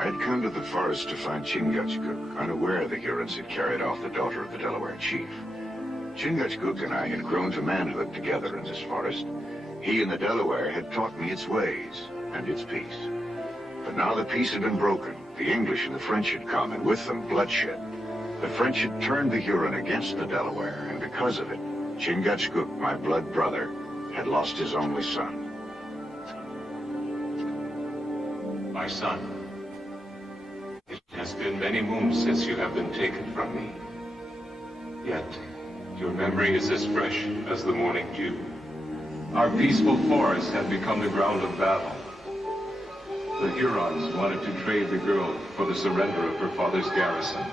I had come to the forest to find Chingachgook, unaware the Hurons had carried off the daughter of the Delaware chief. Chingachgook and I had grown to manhood together in this forest. He and the Delaware had taught me its ways and its peace. But now the peace had been broken. The English and the French had come, and with them bloodshed. The French had turned the Huron against the Delaware, and because of it, Chingachgook, my blood brother, had lost his only son. My son, it has been many moons since you have been taken from me. Yet, your memory is as fresh as the morning dew. Our peaceful forest had become the ground of battle. The Hurons wanted to trade the girl for the surrender of her father's garrison.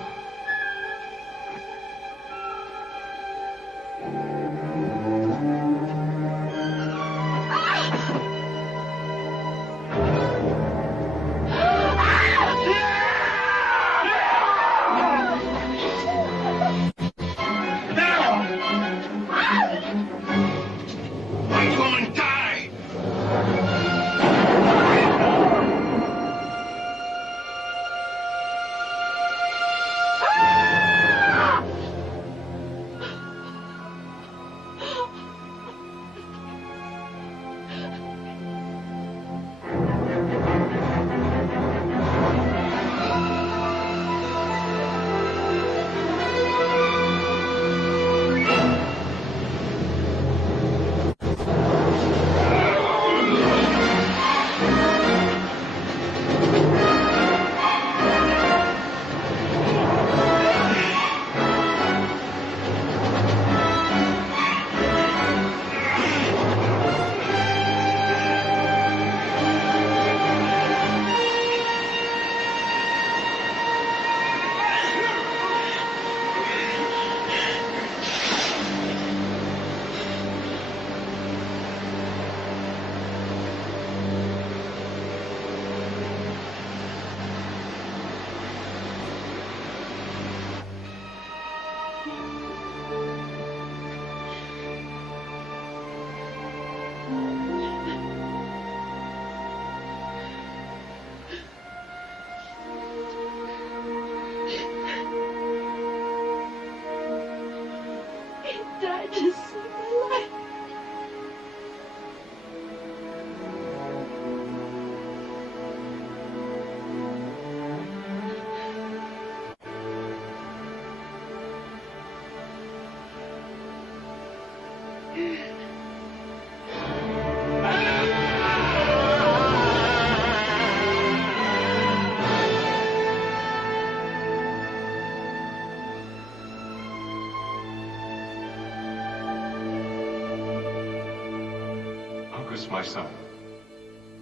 Uncas, my son,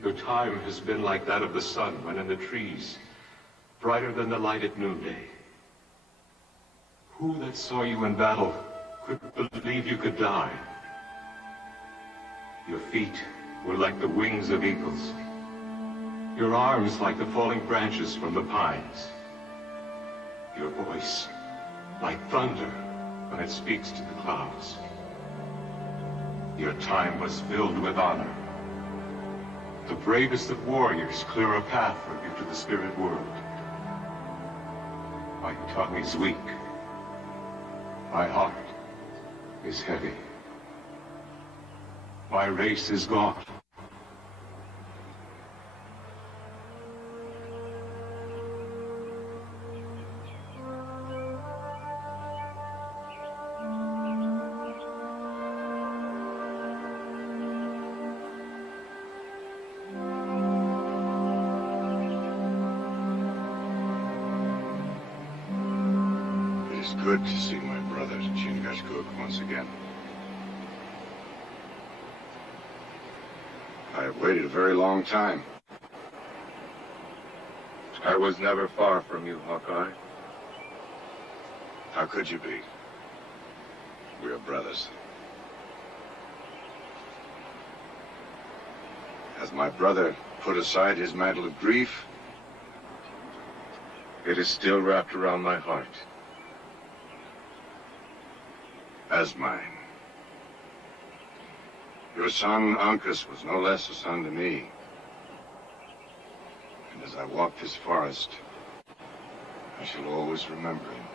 your time has been like that of the sun when in the trees, brighter than the light at noonday. Who that saw you in battle could believe you could die? Your feet were like the wings of eagles, your arms like the falling branches from the pines, your voice like thunder when it speaks to the clouds. Your time was filled with honor. The bravest of warriors clear a path for you to the spirit world. My tongue is weak. My heart is heavy. My race is gone. It is good to see my brother Chingachgook once again. I have waited a very long time. I was never far from you, Hawkeye. How could you be? We are brothers. Has my brother put aside his mantle of grief? It is still wrapped around my heart. As mine. Your son, Uncas, was no less a son to me. And as I walk this forest, I shall always remember him.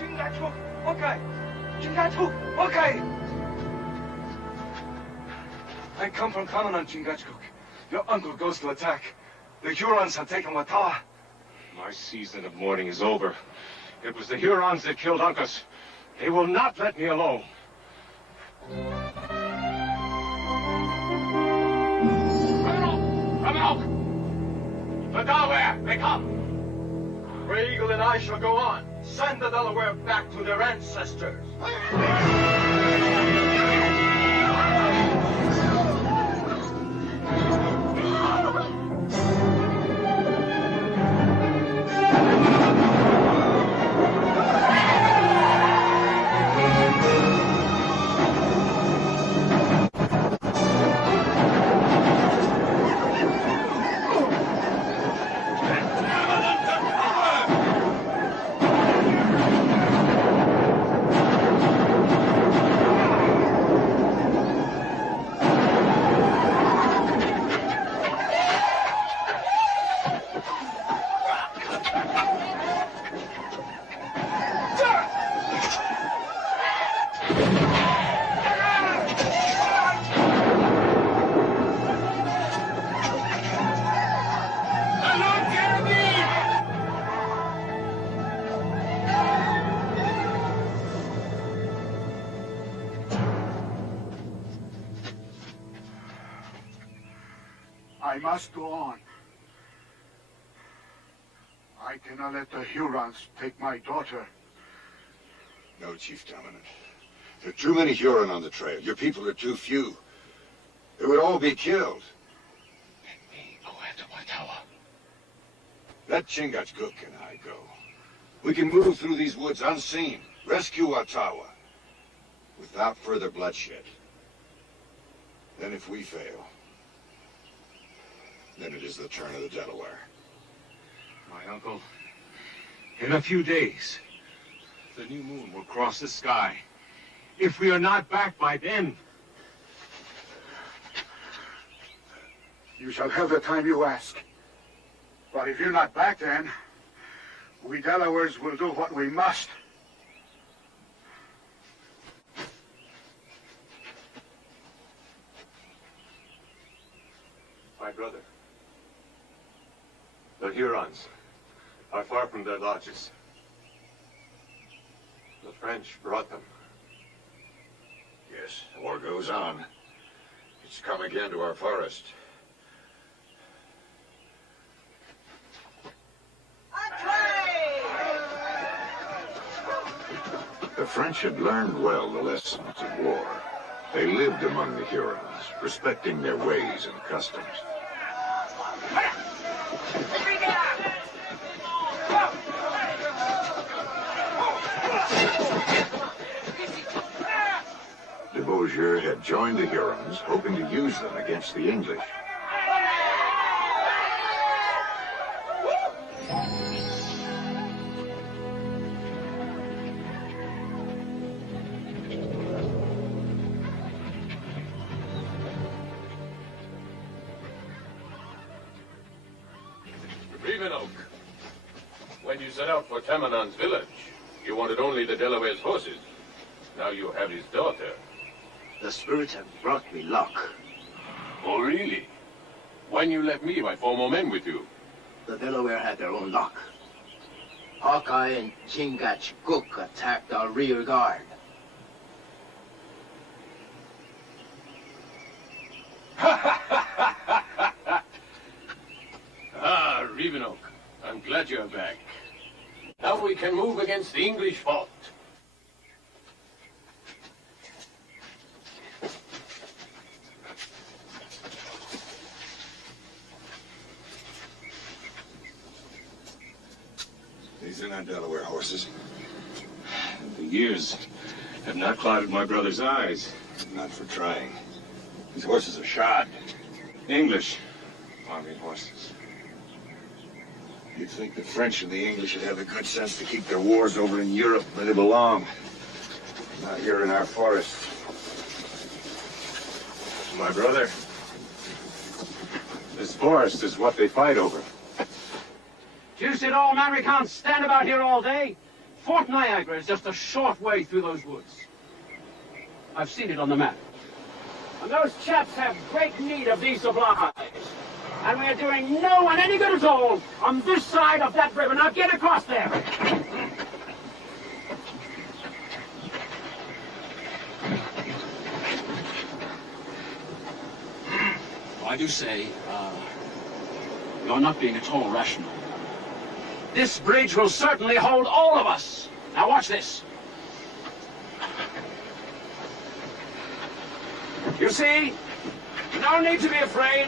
Chingachgook, okay. Chingachgook, okay. I come from Commandant Chingachgook. Your uncle goes to attack. The Hurons have taken Watawa. My season of mourning is over. It was the Hurons that killed Uncas. They will not let me alone. Come out! The Delaware, they come! Gray Eagle and I shall go on. Send the Delaware back to their ancestors. I must go on. I cannot let the Hurons take my daughter. No, Chief Dominant. There are too many Huron on the trail. Your people are too few. They would all be killed. Let me go after Watawa. Let Chingachgook and I go. We can move through these woods unseen, rescue Watawa, without further bloodshed. Then if we fail, then it is the turn of the Delaware. My uncle, in a few days, the new moon will cross the sky. If we are not back by then... You shall have the time you ask. But if you're not back then, we Delawares will do what we must. My brother, the Hurons are far from their lodges. The French brought them. Yes, war goes on. It's come again to our forest. French had learned well the lessons of war. They lived among the Hurons, respecting their ways and customs. De Beaujeu had joined the Hurons, hoping to use them against the English. When you set out for Tamanon's village, you wanted only the Delaware's horses. Now you have his daughter. The spirits have brought me luck. Oh, really? When you left me, I 4 more men with you. The Delaware had their own luck. Hawkeye and Chingachgook attacked our rear guard. Ah, Revenoak. I'm glad you're back. Now we can move against the English fort. These are not Delaware horses. The years have not clouded my brother's eyes. Not for trying. These horses are shod. English army horses. You'd think the French and the English would have the good sense to keep their wars over in Europe where they belong. Not here in our forests. My brother, this forest is what they fight over. Deuce it all, man, we can't stand about here all day. Fort Niagara is just a short way through those woods. I've seen it on the map. And those chaps have great need of these supplies. And we're doing no one any good at all on this side of that river. Now get across there. I do say, you're not being at all rational. This bridge will certainly hold all of us. Now watch this. You see, no need to be afraid.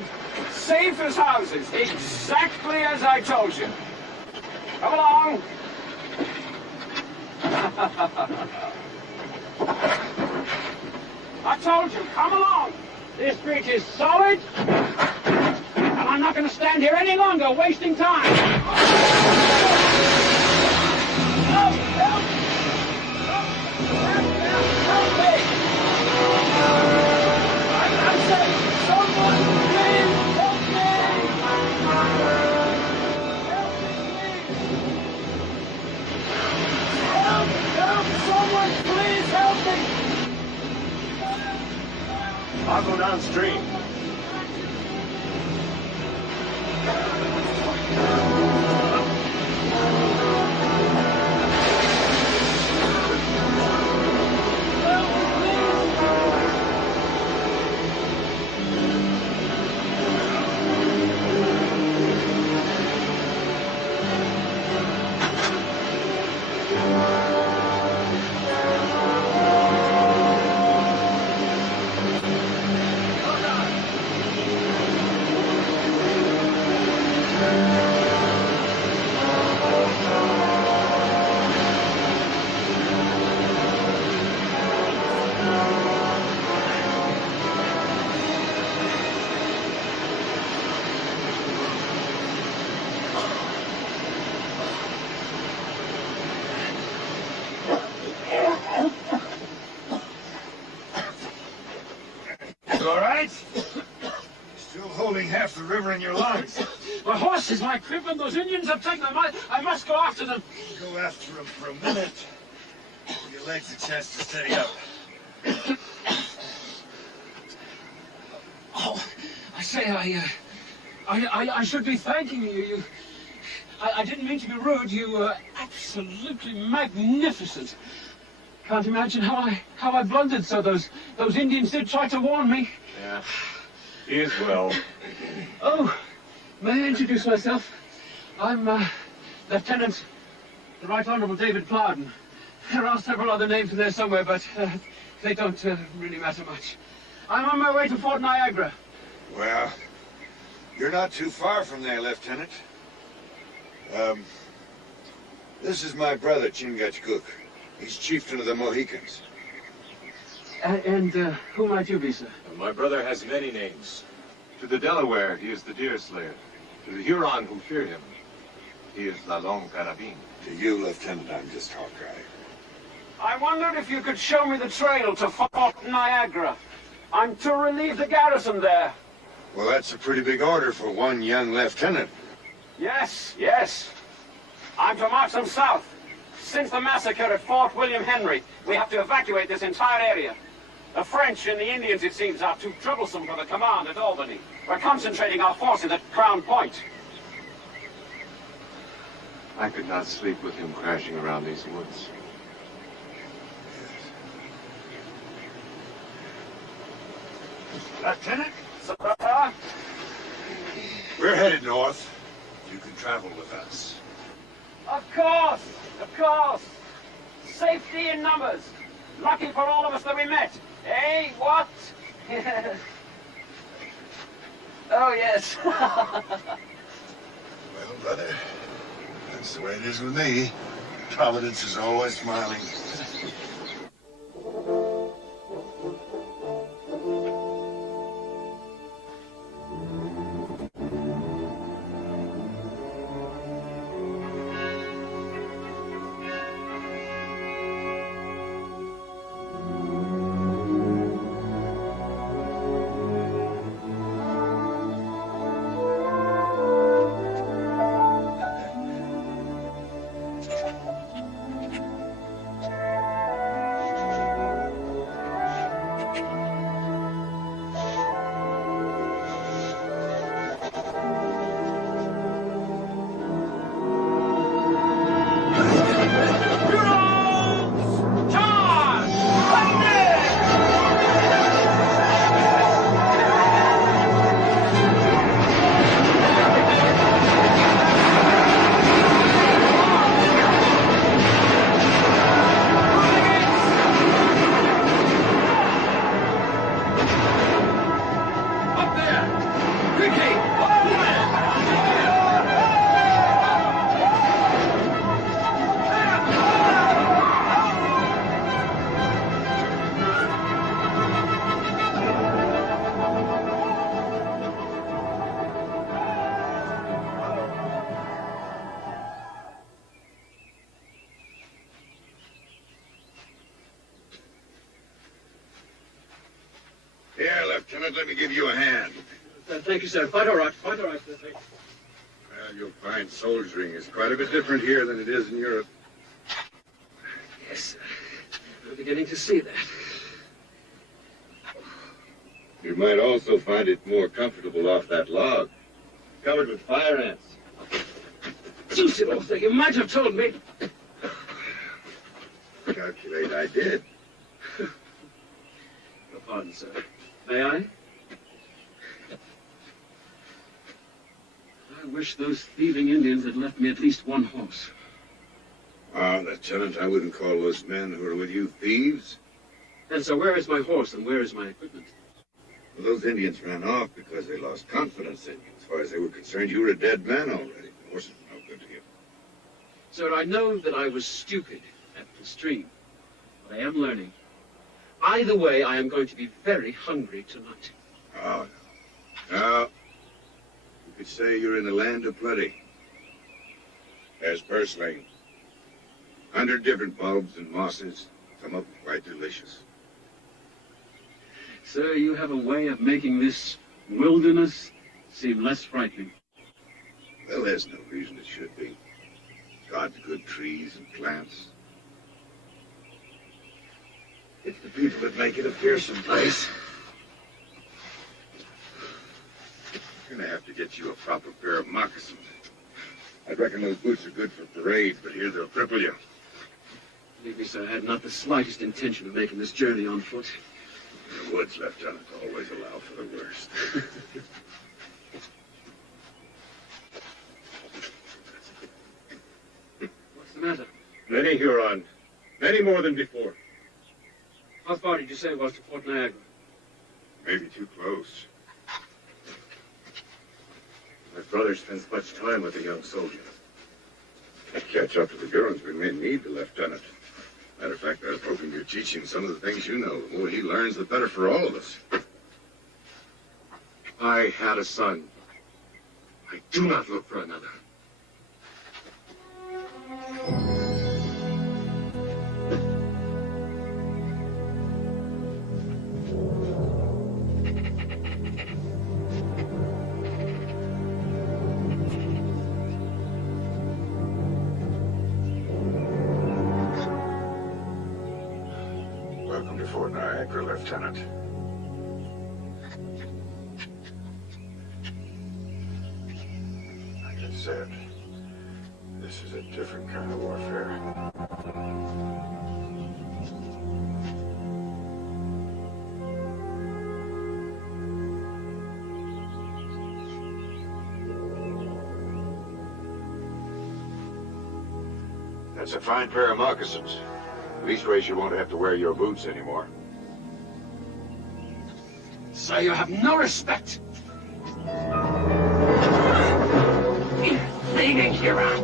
Safe as houses, exactly as I told you. Come along. I told you, come along. This bridge is solid, and I'm not going to stand here any longer wasting time. Help! Help! Help me! I said, someone please help me! Help me, please! Help! Someone please help me! I'll go downstream. Half the river in your lungs. My horse is my crib, and those Indians have taken them. I must go after them. Go after them for a minute. Give your legs a chance to steady up. Oh, I say, I should be thanking you. I didn't mean to be rude. You were absolutely magnificent. Can't imagine how I blundered so. Those Indians did try to warn me. Yeah. He is well. Oh, may I introduce myself? I'm Lieutenant the Right Honorable David Plowden, There are several other names in there somewhere, but they don't really matter much. I'm on my way to Fort Niagara. Well, you're not too far from there, Lieutenant. This is my brother, Chingachgook. He's chieftain of the Mohicans. And who might you be, sir? My brother has many names. To the Delaware, he is the Deer Slayer. To the Huron who fear him, he is La Longue Carabine. To you, Lieutenant, I'm just Hawkeye. I wondered if you could show me the trail to Fort Niagara. I'm to relieve the garrison there. Well, that's a pretty big order for one young lieutenant. Yes, yes. I'm to march them south. Since the massacre at Fort William Henry, we have to evacuate this entire area. The French and the Indians, it seems, are too troublesome for the command at Albany. We're concentrating our forces at Crown Point. I could not sleep with him crashing around these woods. Lieutenant, Sir? We're headed north. You can travel with us. Of course, of course. Safety in numbers. Lucky for all of us that we met. Eh, what? Oh, yes. Well, brother, that's the way it is with me. Providence is always smiling. Here, Lieutenant, let me give you a hand. Thank you, sir. Quite all right. Quite all right, sir. Thank you. Well, you'll find soldiering is quite a bit different here than it is in Europe. Yes, I'm beginning to see that. You might also find it more comfortable off that log, covered with fire ants. Deuce it all, sir. You might have told me. Calculate I did. Your pardon, sir. May I? I wish those thieving Indians had left me at least one horse. Ah, Lieutenant, I wouldn't call those men who are with you thieves. And so where is my horse and where is my equipment? Well, those Indians ran off because they lost confidence in you. As far as they were concerned, you were a dead man already. The horses were no good to you. Sir, I know that I was stupid at the stream, but I am learning. Either way, I am going to be very hungry tonight. Oh, no. No. You could say you're in a land of plenty. There's purslane. 100 different bulbs and mosses. Come up quite delicious. Sir, you have a way of making this wilderness seem less frightening. Well, there's no reason it should be. God's good trees and plants. It's the people that make it a fearsome place. You're gonna have to get you a proper pair of moccasins. I reckon those boots are good for parades, but here they'll cripple you. Believe me, sir, I had not the slightest intention of making this journey on foot. The woods, Lieutenant, always allow for the worst. What's the matter? Many Huron Many more than before. How far did you say it was to Fort Niagara? Maybe too close. My brother spends much time with a young soldier. To catch up to the Hurons, we may need the lieutenant. Matter of fact, I was hoping you'd teach him some of the things you know. The more he learns, the better for all of us. I had a son. I do not look for another. Welcome to Fort Niagara, Lieutenant. Like I said, this is a different kind of warfare. That's a fine pair of moccasins. Leastways, you won't have to wear your boots anymore. Sir, you have no respect. Leaving Huron.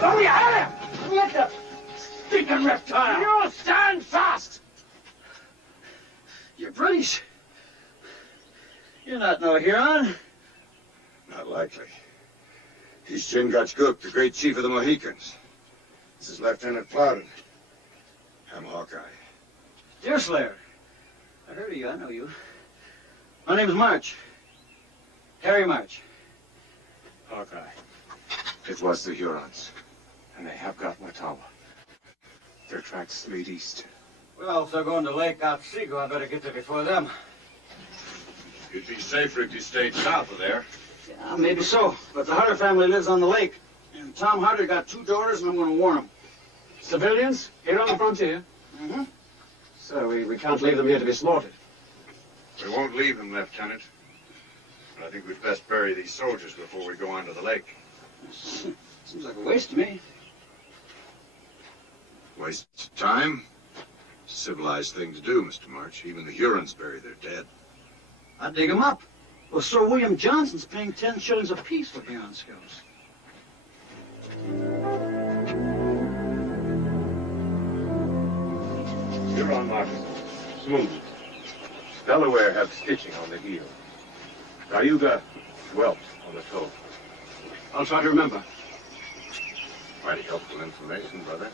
Oh, you had him! What the stinking reptile! You stand fast! You're British. You're not no Huron. Not likely. He's Chingachgook, the great chief of the Mohicans. This is Lieutenant Plowden. I'm Hawkeye. Deerslayer. I heard of you. I know you. My name's March. Harry March. Hawkeye. It was the Hurons. And they have got Watauga. Their tracks lead east. Well, if they're going to Lake Otsego, I better get there before them. You'd be safer if you stayed south of there. Yeah, maybe so. But the Harder family lives on the lake. And Tom Harder got 2 daughters, and I'm going to warn them. Civilians here on the frontier. Mm-hmm. So we can't leave them here to be slaughtered. We won't leave them, Lieutenant. But I think we'd best bury these soldiers before we go onto the lake. Seems like a waste to me. Waste of time? Civilized thing to do, Mr. March. Even the Hurons bury their dead. I'd dig them up. Well, Sir William Johnson's paying 10 shillings apiece for Huron scouts. Huron markers. Smooth. Delaware have stitching on the heel. Cayuga, welt on the toe. I'll try to remember. Mighty helpful information, brother.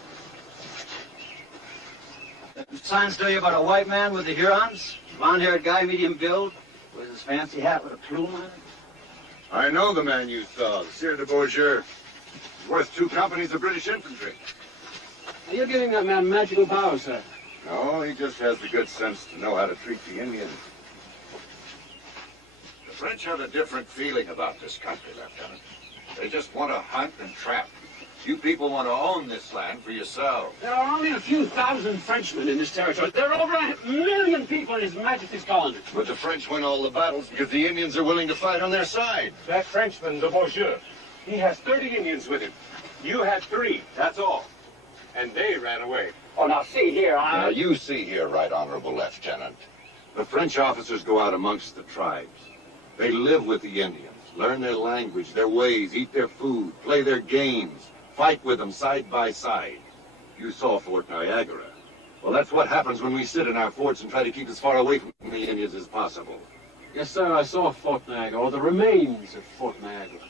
Signs tell you about a white man with the Hurons? Blonde-haired guy, medium build, with his fancy hat with a plume on it. I know the man you saw, the Sieur de Beaujeu. He's worth 2 companies of British infantry. Are you giving that man magical powers, sir? No, he just has the good sense to know how to treat the Indians. The French have a different feeling about this country, Lieutenant. They just want to hunt and trap. You people want to own this land for yourselves. There are only a few thousand Frenchmen in this territory. There are over 1 million people in His Majesty's colony. But the French win all the battles because the Indians are willing to fight on their side. That Frenchman, de Beaujeu, he has 30 Indians with him. You had 3, that's all. And they ran away. Oh, now see here, Now you see here, Right Honorable Lieutenant. The French officers go out amongst the tribes. They live with the Indians, learn their language, their ways, eat their food, play their games. Fight with them side by side. You saw Fort Niagara. Well, that's what happens when we sit in our forts and try to keep as far away from the Indians as possible. Yes, sir, I saw Fort Niagara, or the remains of Fort Niagara.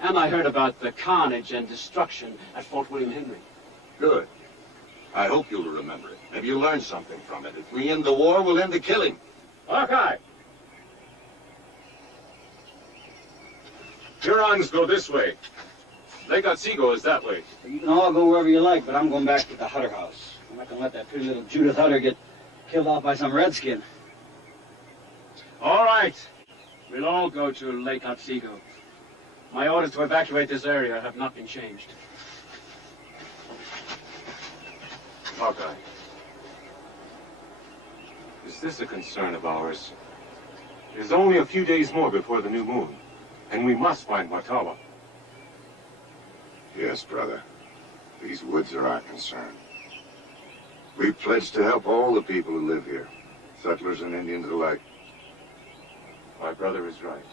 And I heard about the carnage and destruction at Fort William Henry. Good. I hope you'll remember it. Maybe you'll learn something from it. If we end the war, we'll end the killing. Hawkeye! Hurons go this way. Lake Otsego is that way. You can all go wherever you like, but I'm going back to the Hutter house. I'm not going to let that pretty little Judith Hutter get killed off by some redskin. All right. We'll all go to Lake Otsego. My orders to evacuate this area have not been changed. Hawkeye. Is this a concern of ours? It is only a few days more before the new moon, and we must find Watawa. Yes, brother. These woods are our concern. We've pledged to help all the people who live here, settlers and Indians alike. My brother is right.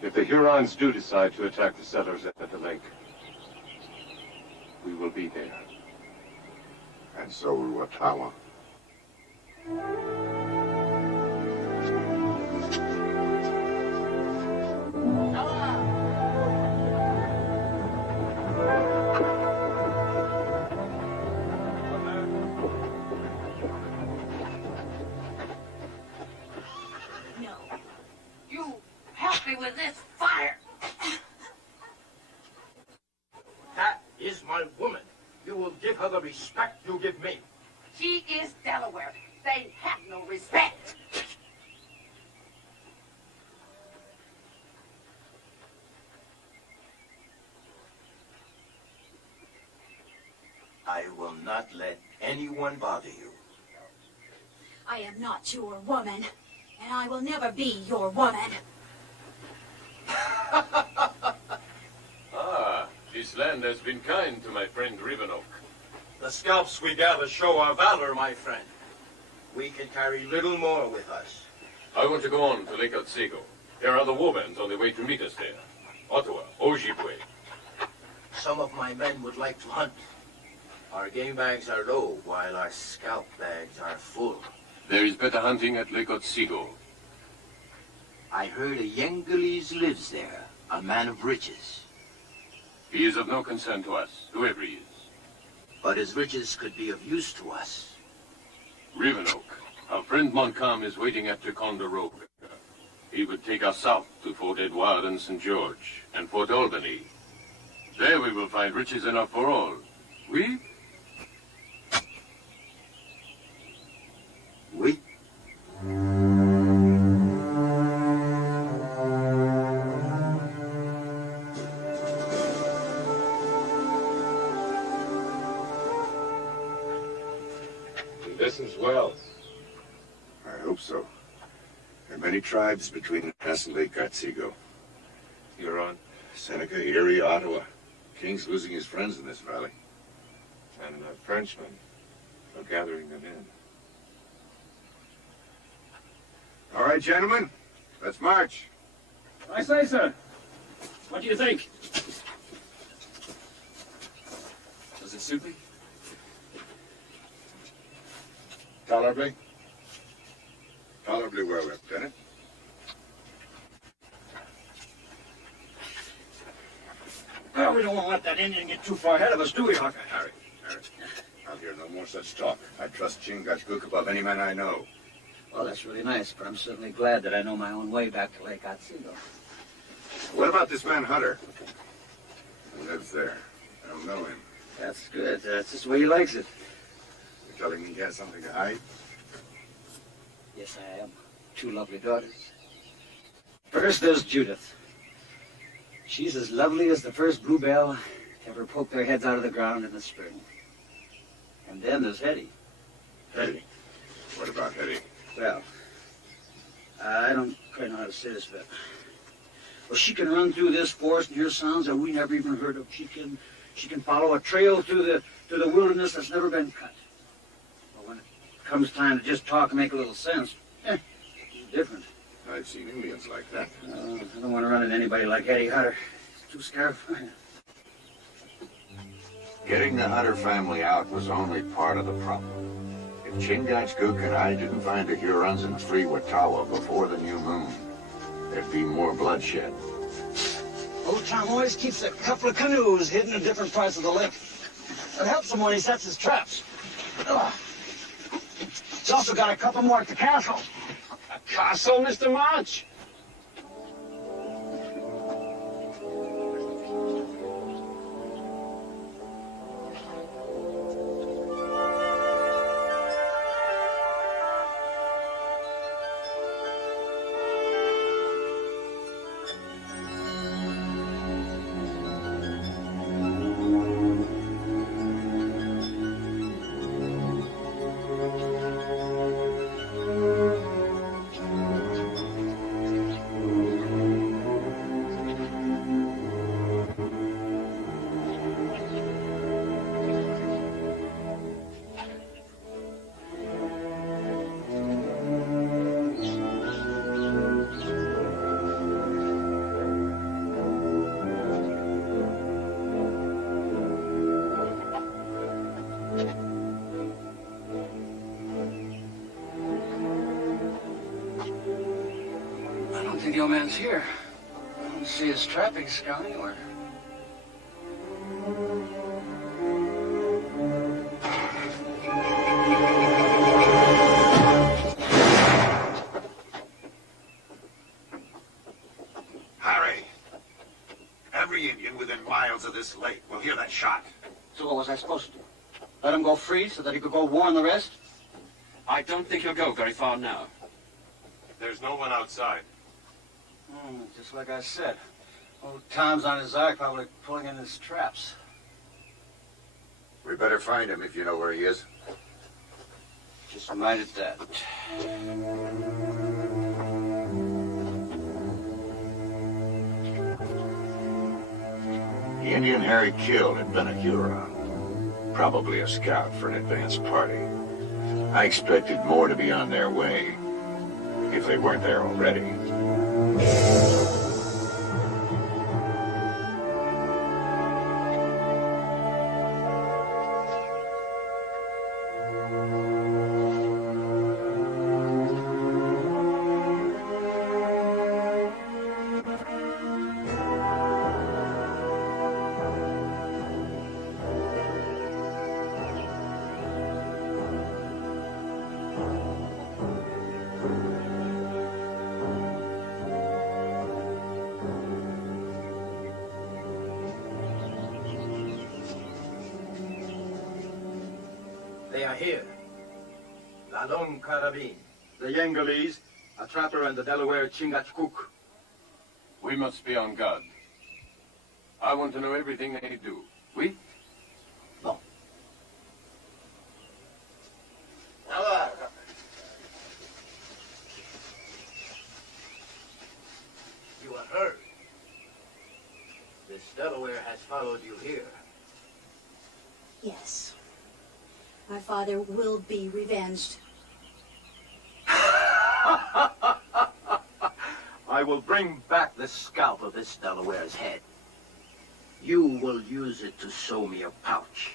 If the Hurons do decide to attack the settlers at the lake, we will be there. And so will Watawa. No. You help me with this fire. That is my woman. You will give her the respect you give me. She is Delaware. They have no respect. I will not let anyone bother you. I am not your woman, and I will never be your woman. This land has been kind to my friend Rivenoak. The scalps we gather show our valor, my friend. We can carry little more with us. I want to go on to Lake Otsego. There are the warbands on the way to meet us there. Ottawa, Ojibwe. Some of my men would like to hunt. Our game bags are low, while our scalp bags are full. There is better hunting at Lake Otsego. I heard a Yengelis lives there, a man of riches. He is of no concern to us, whoever he is. But his riches could be of use to us. Rivenoak, our friend Montcalm is waiting at Ticonderoga. He would take us south to Fort Edward and St. George, and Fort Albany. There we will find riches enough for all. We? We? This is well. I hope so. There are many tribes between us and Lake Otsego. Huron Seneca, Erie, Ottawa. King's losing his friends in this valley. and the Frenchmen are gathering them in. All right, gentlemen, let's march. I say, sir. What do you think? Does it suit me? Tolerably? Tolerably well, Lieutenant. Well, we don't want to let that Indian get too far ahead of us, do we, Hawkeye? Harry, I'll hear no more such talk. I trust Chingachgook above any man I know. Well, that's really nice, but I'm certainly glad that I know my own way back to Lake Otsego. What about this man Hutter? He lives there. I don't know him. That's good. That's just the way he likes it. You're telling me he has something to hide? Yes, I am. 2 lovely daughters. First, there's Judith. She's as lovely as the first bluebell to ever poke their heads out of the ground in the spring. And then there's Hetty. Hetty? What about Hetty? Well, I don't quite know how to say this, but... Well, she can run through this forest and hear sounds that we never even heard of. She can follow a trail through the wilderness that's never been cut. But when it comes time to just talk and make a little sense, it's different. I've seen Indians like that. I don't want to run into anybody like Eddie Hutter. He's too scared. Getting the Hutter family out was only part of the problem. If Chingachgook and I didn't find the Hurons and free Watawa before the new moon, there'd be more bloodshed. Old Tom always keeps a couple of canoes hidden in different parts of the lake. It helps him when he sets his traps. He's also got a couple more at the castle. A castle, Mr. March? the old man's here. I don't see his trappings scout anywhere. Harry, every Indian within miles of this lake will hear that shot. So what was I supposed to do? Let him go free so that he could go warn the rest? I don't think he'll go very far now. There's no one outside. Just like I said. Old Tom's on his eye, probably pulling in his traps. We better find him if you know where he is. Just reminded that. The Indian Harry killed had been a Huron. Probably a scout for an advance party. I expected more to be on their way, if they weren't there already. They are here. La Longue Carabine. The Yengalese, a trapper, and the Delaware Chingachgook. We must be on guard. I want to know everything they do. Oui? Bon. You have heard. This Delaware has followed you here. Yes. My father will be revenged. I will bring back the scalp of this Delaware's head. You will use it to sew me a pouch.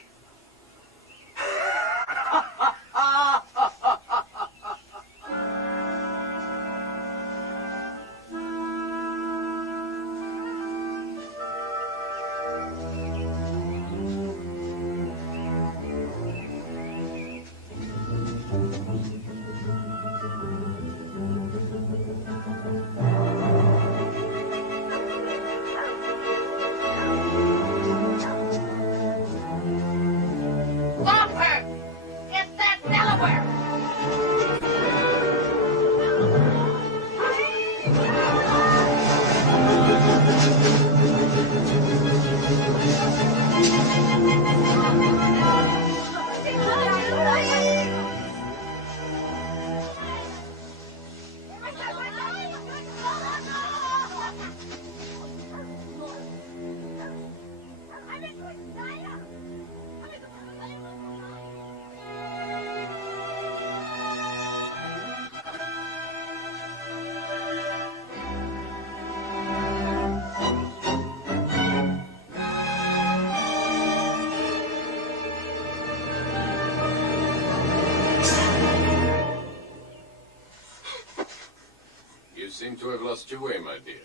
You seem to have lost your way, my dear.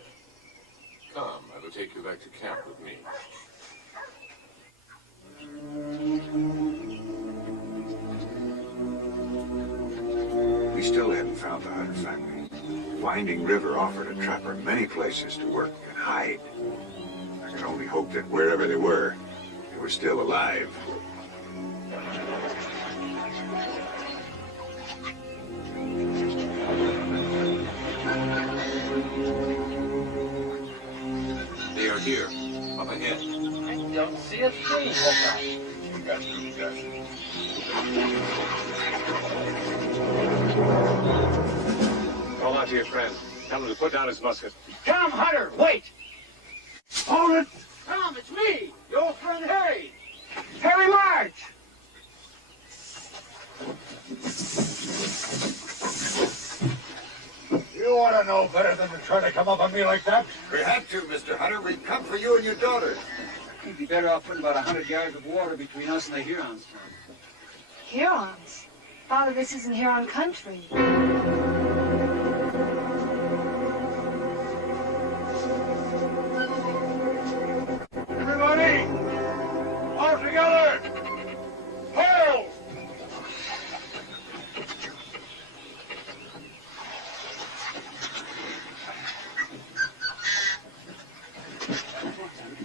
Come, I will take you back to camp with me. We still hadn't found the Hutter family. Winding River offered a trapper many places to work and hide. I could only hope that wherever they were still alive. They are here, up ahead. I don't see a thing. You got to got it. Call out to your friend. Tell him to put down his musket. Tom Hutter, wait! Hold it! Tom, it's me, your old friend Harry. Harry March! You ought to know better than to try to come up on me like that. We had to, Mr. Hunter. We've come for you and your daughter. You'd be better off putting about 100 yards of water between us and the Hurons. Hurons? Father, this isn't Huron country. Hold!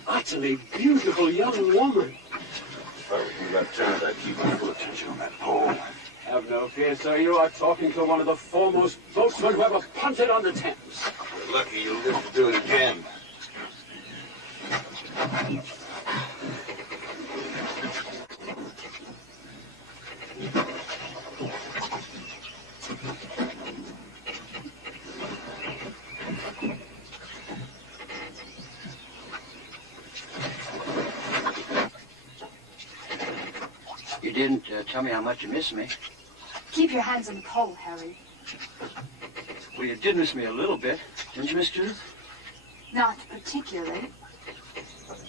Utterly beautiful young woman. If I were you, Lieutenant, I'd keep my full attention on that pole. Have no fear, sir. You are talking to one of the foremost boatsmen who ever punted on the Thames. You're lucky you'll live to do it again. You didn't tell me how much you miss me. Keep your hands on the pole, Harry. Well, you did miss me a little bit, didn't you, Miss Judith? Not particularly.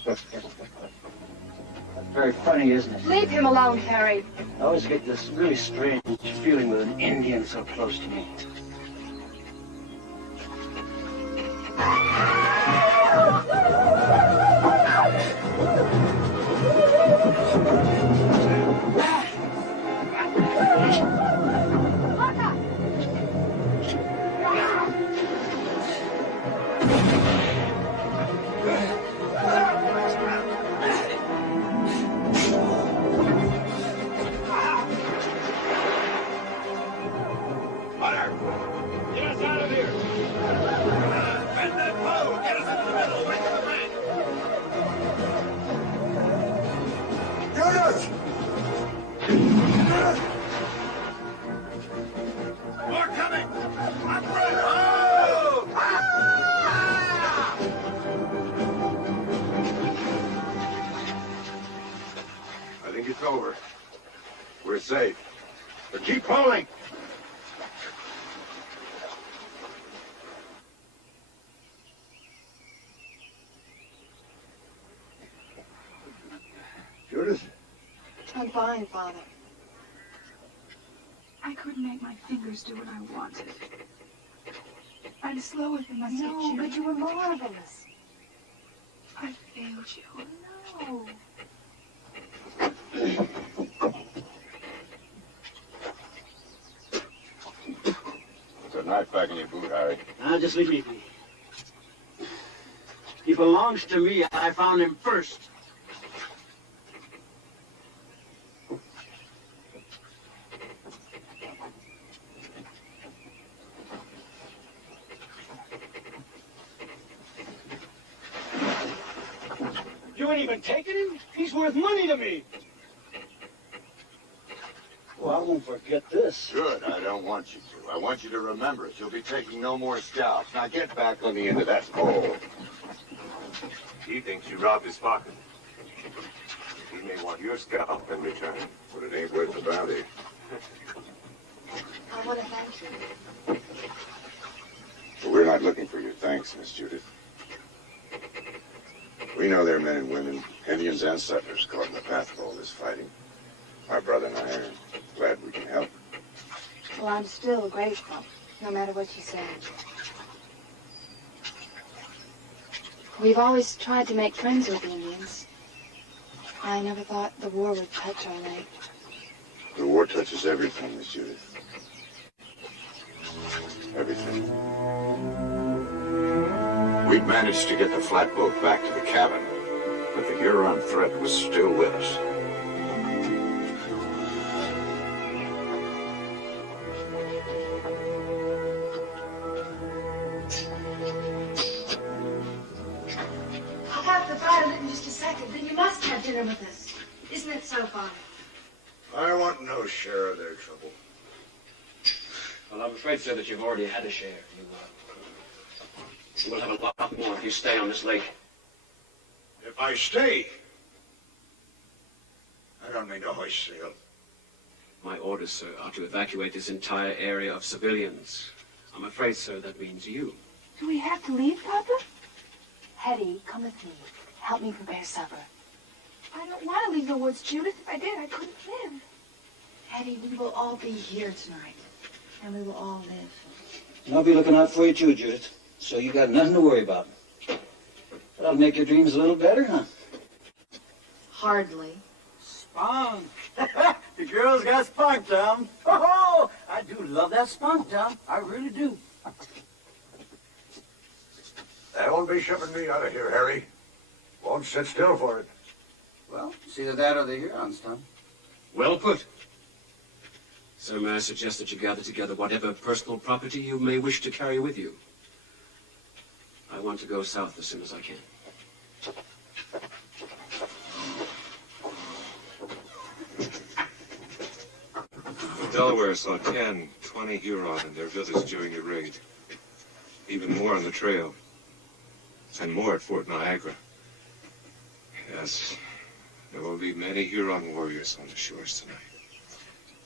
That's very funny, isn't it? Leave him alone, Harry. I always get this really strange feeling with an Indian so close to me. More coming! I think it's over. We're safe. But keep pulling! Judith? I'm fine, Father. I couldn't make my fingers do what I wanted. I'm slower than my No, but you were marvelous. I failed you. No. Put a knife back in your boot, Harry. Now, just leave me be. He belongs to me. I found him first. You ain't even taking him? He's worth money to me. Well, I won't forget this. Good, I don't want you to. I want you to remember it. You'll be taking no more scalps. Now get back on the end of that pole. He thinks you robbed his pocket. He may want your scalp in return. But it ain't worth the bounty. I want to thank you. But we're not looking for your thanks, Miss Judith. We know there are men and women, Indians and settlers, caught in the path of all this fighting. My brother and I are glad we can help. Well, I'm still grateful, no matter what you say. We've always tried to make friends with the Indians. I never thought the war would touch our lake. The war touches everything, Miss Judith. Everything. We'd managed to get the flatboat back to the cabin, but the Huron threat was still with us. I'll have the fire lit in just a second. Then you must have dinner with us. Isn't it so, Father? I want no share of their trouble. Well, I'm afraid, sir, that you've already had a share. You will have a lot more if you stay on this lake. If I stay, I don't mean to hoist sail. My orders, sir, are to evacuate this entire area of civilians. I'm afraid, sir, that means you. Do we have to leave, Papa? Hetty, come with me. Help me prepare supper. I don't want to leave the woods, Judith. If I did, I couldn't live. Hetty, we will all be here tonight, and we will all live. And I'll be looking out for you too, Judith. So you got nothing to worry about. That'll make your dreams a little better, huh? Hardly. Spunk. The girls got spunk, Tom. Oh, I do love that spunk, Tom. I really do. They won't be shipping me out of here, Harry. Won't sit still for it. Well, it's either that or the Hurons, Tom. Well put. So may I suggest that you gather together whatever personal property you may wish to carry with you. I want to go south as soon as I can. The Delaware saw 10, 20 Huron and their village during your raid. Even more on the trail. And more at Fort Niagara. Yes, there will be many Huron warriors on the shores tonight.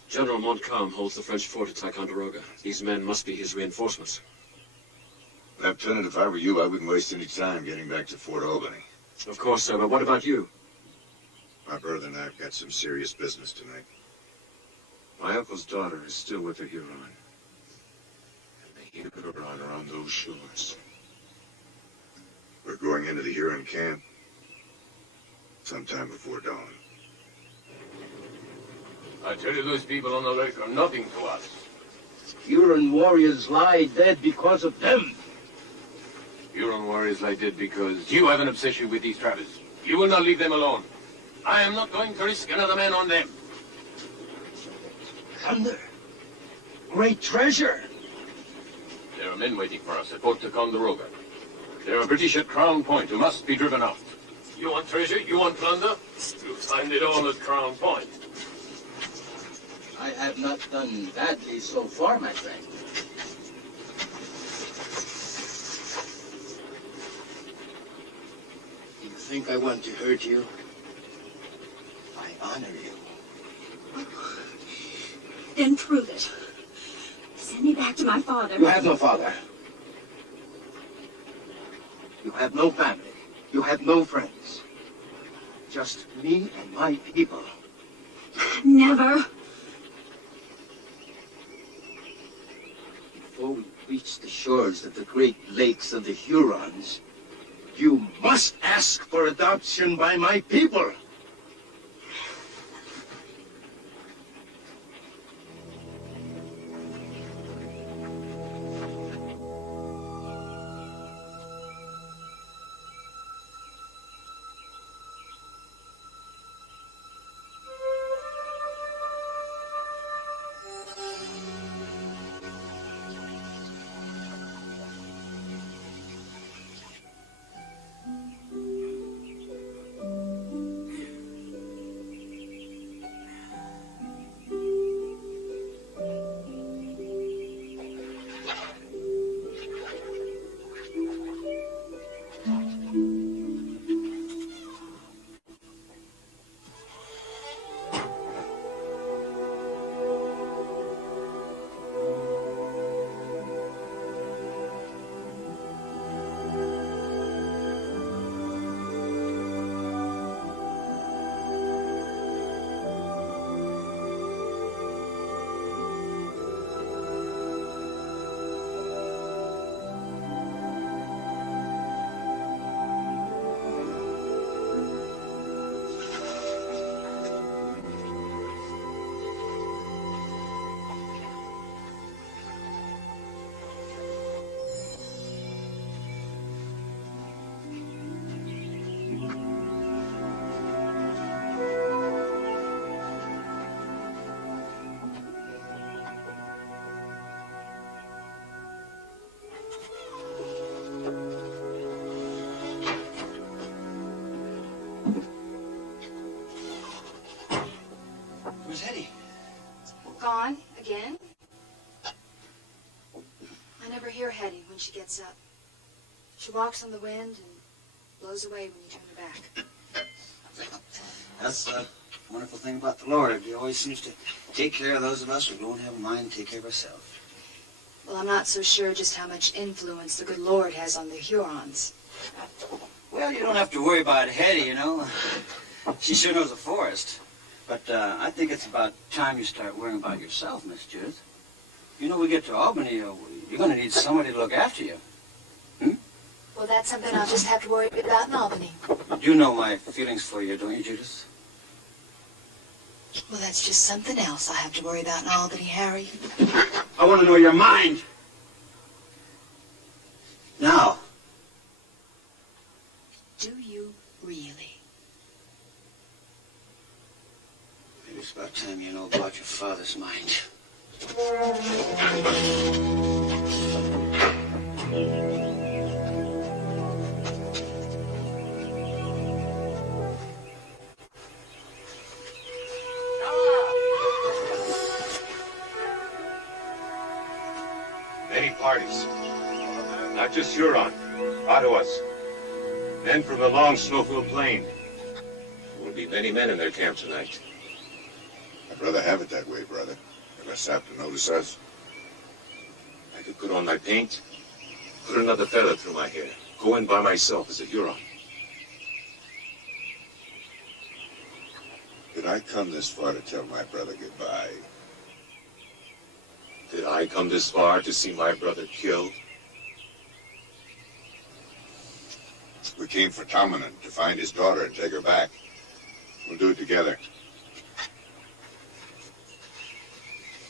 General Montcalm holds the French fort at Ticonderoga. These men must be his reinforcements. Lieutenant, if I were you, I wouldn't waste any time getting back to Fort Albany. Of course, sir, but what about you? My brother and I have got some serious business tonight. My uncle's daughter is still with the Huron. And the Huron are on those shores. We're going into the Huron camp sometime before dawn. I tell you, those people on the lake are nothing to us. Huron warriors lie dead because of them. Huron warriors lie dead because you have an obsession with these trappers. You will not leave them alone. I am not going to risk another man on them. Thunder. Great treasure. There are men waiting for us at Fort Ticonderoga. There are British at Crown Point who must be driven out. You want treasure? You want plunder? You'll find it all at Crown Point. I have not done badly so far, my friend. You think I want to hurt you? I honor you. Then prove it. Send me back to my father. You have no father. You have no family. You have no friends. Just me and my people. Never. Before we reach the shores of the great lakes of the Hurons, you must ask for adoption by my people. Where's Hetty? Gone again? I never hear Hetty when she gets up. She walks on the wind and blows away when you turn her back. That's the wonderful thing about the Lord. He always seems to take care of those of us who don't have a mind to take care of ourselves. Well, I'm not so sure just how much influence the good Lord has on the Hurons. Well, you don't have to worry about Hetty, you know. She sure knows the forest. But I think it's about time you start worrying about yourself, Miss Judith. You know, we get to Albany, you're going to need somebody to look after you. Well, that's something I'll just have to worry about in Albany. You know my feelings for you, don't you, Judith? Well, that's just something else I have to worry about in Albany, Harry. I want to know your mind. Now. Do you really? Maybe it's about time you know about your father's mind. Many parties. Not just Huron, Ottawas. Men from the long snow-filled plain. There will be many men in their camp tonight. I'd rather have it that way, brother. They're less apt to notice us. I could put on my paint, put another feather through my hair, go in by myself as a Huron. Did I come this far to tell my brother goodbye? Did I come this far to see my brother killed? We came for Tomanin to find his daughter and take her back. We'll do it together.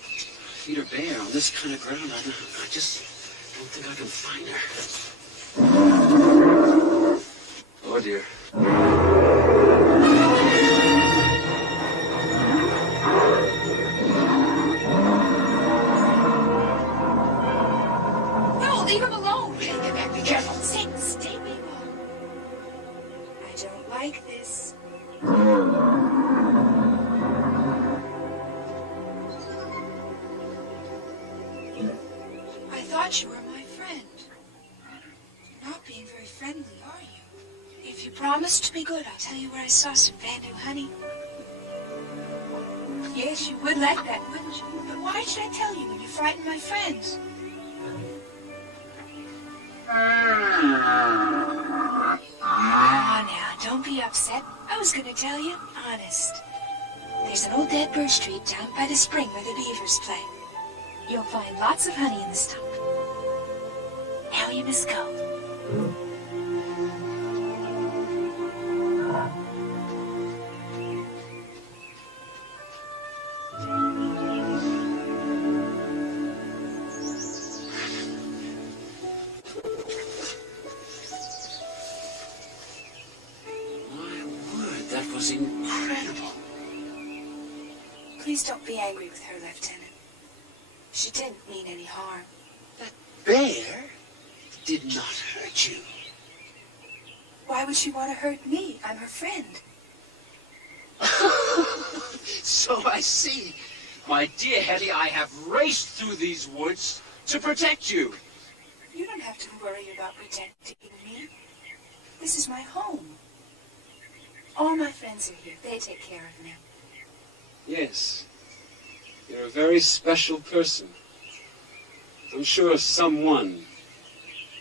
Feed her bare on this kind of ground. I just don't think I can find her. Oh, dear. No, leave him alone. Be careful. Stay, Mabel. I don't like this. I thought you were my friend. You're not being very friendly, are you? If you promise to be good, I'll tell you where I saw some brand new honey. Yes, you would like that, wouldn't you? But why should I tell you when you frighten my friends? Now, don't be upset. I was going to tell you, honest. There's an old dead birch tree down by the spring where the beavers play. You'll find lots of honey in the stump. Now you must go. That was incredible. Please don't be angry with her, Lieutenant. She didn't mean any harm. That bear did not hurt you. Why would she want to hurt me? I'm her friend. So I see. My dear Hetty, I have raced through these woods to protect you. You don't have to worry about protecting me. This is my home. All my friends are here. They take care of me. Yes. You're a very special person. I'm sure someone,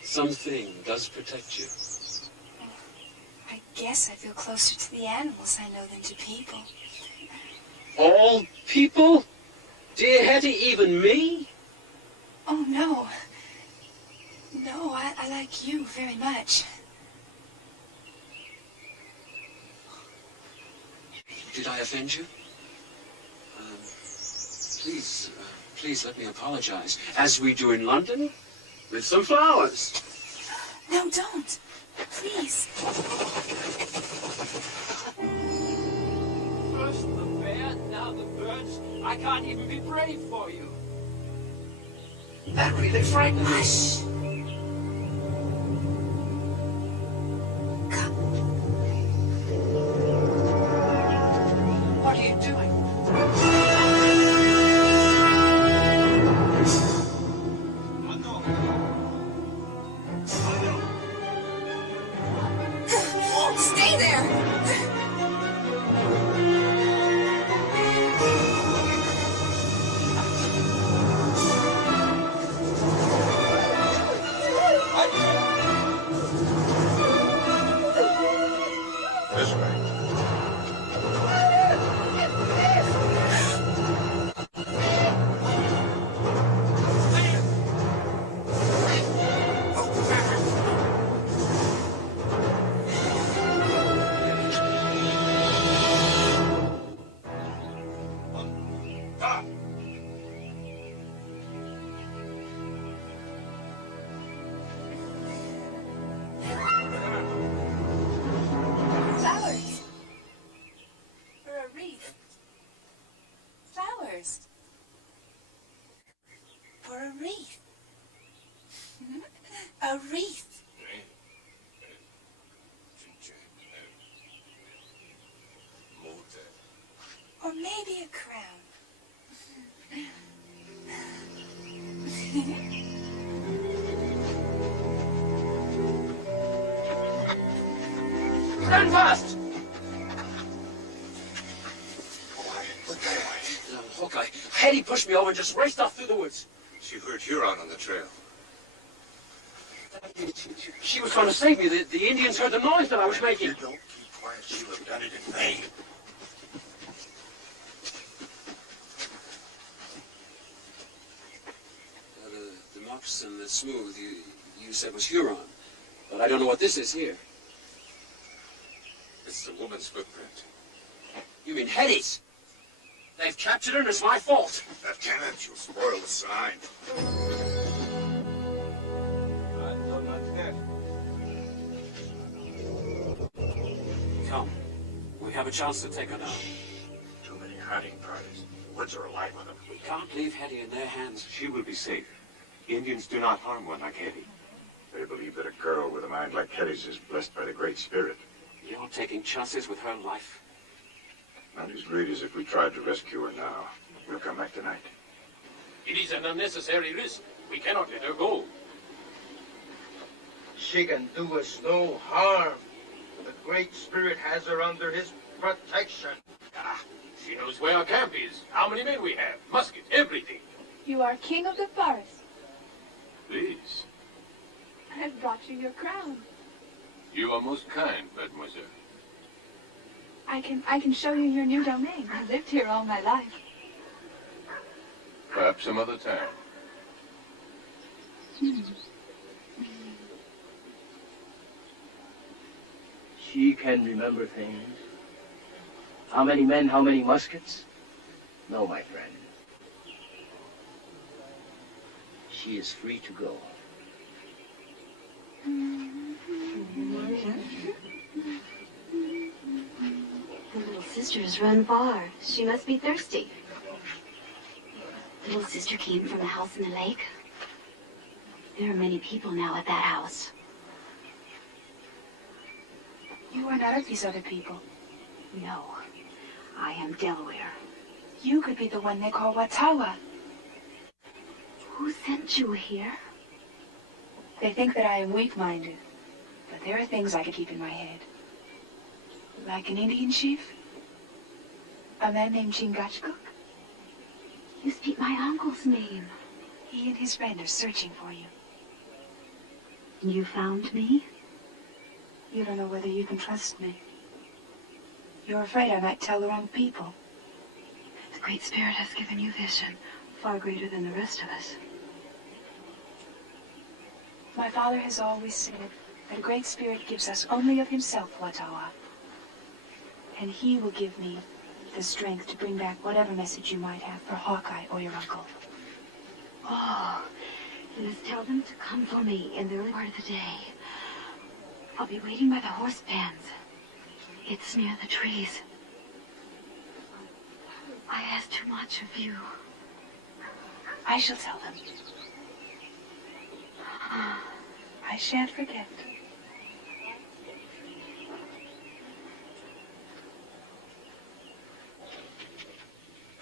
something does protect you. I guess I feel closer to the animals I know than to people. All people? Dear Hetty, even me? Oh, no. No, I like you very much. Did I offend you? Please let me apologize, as we do in London, with some flowers. No, don't. Please. First the bear, now the birds. I can't even be brave for you. That really frightened me. Hush. What are you doing? Stay there. This way. Wata! Flowers. For a wreath. Flowers. For a wreath. A wreath. Or maybe a crown. Stand fast! Hawkeye, Hetty pushed me over and just raced off through the woods. She heard Huron on the trail. She was trying to save me. The Indians heard the noise that I was making. Don't keep quiet. She'll have done it in vain. The marks and the smooth you said was Huron. But I don't know what this is here. It's the woman's footprint. You mean Hetty's? They've captured her and it's my fault. Lieutenant, you'll spoil the sign. Come. We have a chance to take her now. Too many hiding parties. The woods are alive with them. We can't leave Hetty in their hands. She will be safe. Indians do not harm one like Hetty. They believe that a girl with a mind like Hetty's is blessed by the Great Spirit. You're taking chances with her life. Not as great as if we tried to rescue her now. We'll come back tonight. It is an unnecessary risk. We cannot let her go. She can do us no harm. The Great Spirit has her under his protection. Ah, she knows where our camp is, how many men we have, muskets, everything. You are king of the forest. Please. I've brought you your crown. You are most kind, mademoiselle. I can show you your new domain. I lived here all my life. Perhaps some other time. She can remember things. How many men, how many muskets? No, my friend. She is free to go. The little sister's run far. She must be thirsty. Little sister came from the house in the lake. There are many people now at that house. You are not of these other people. No, I am Delaware. You could be the one they call Watawa. Who sent you here? They think that I am weak-minded, but there are things I can keep in my head. Like an Indian chief? A man named Chingachgook? You speak my uncle's name. He and his friend are searching for you. You found me? You don't know whether you can trust me. You're afraid I might tell the wrong people. The Great Spirit has given you vision, far greater than the rest of us. My father has always said that a Great Spirit gives us only of himself, Watawa. And he will give me the strength to bring back whatever message you might have for Hawkeye or your uncle. Oh, you must tell them to come for me in the early part of the day. I'll be waiting by the horse pens. It's near the trees. I ask too much of you. I shall tell them. I shan't forget.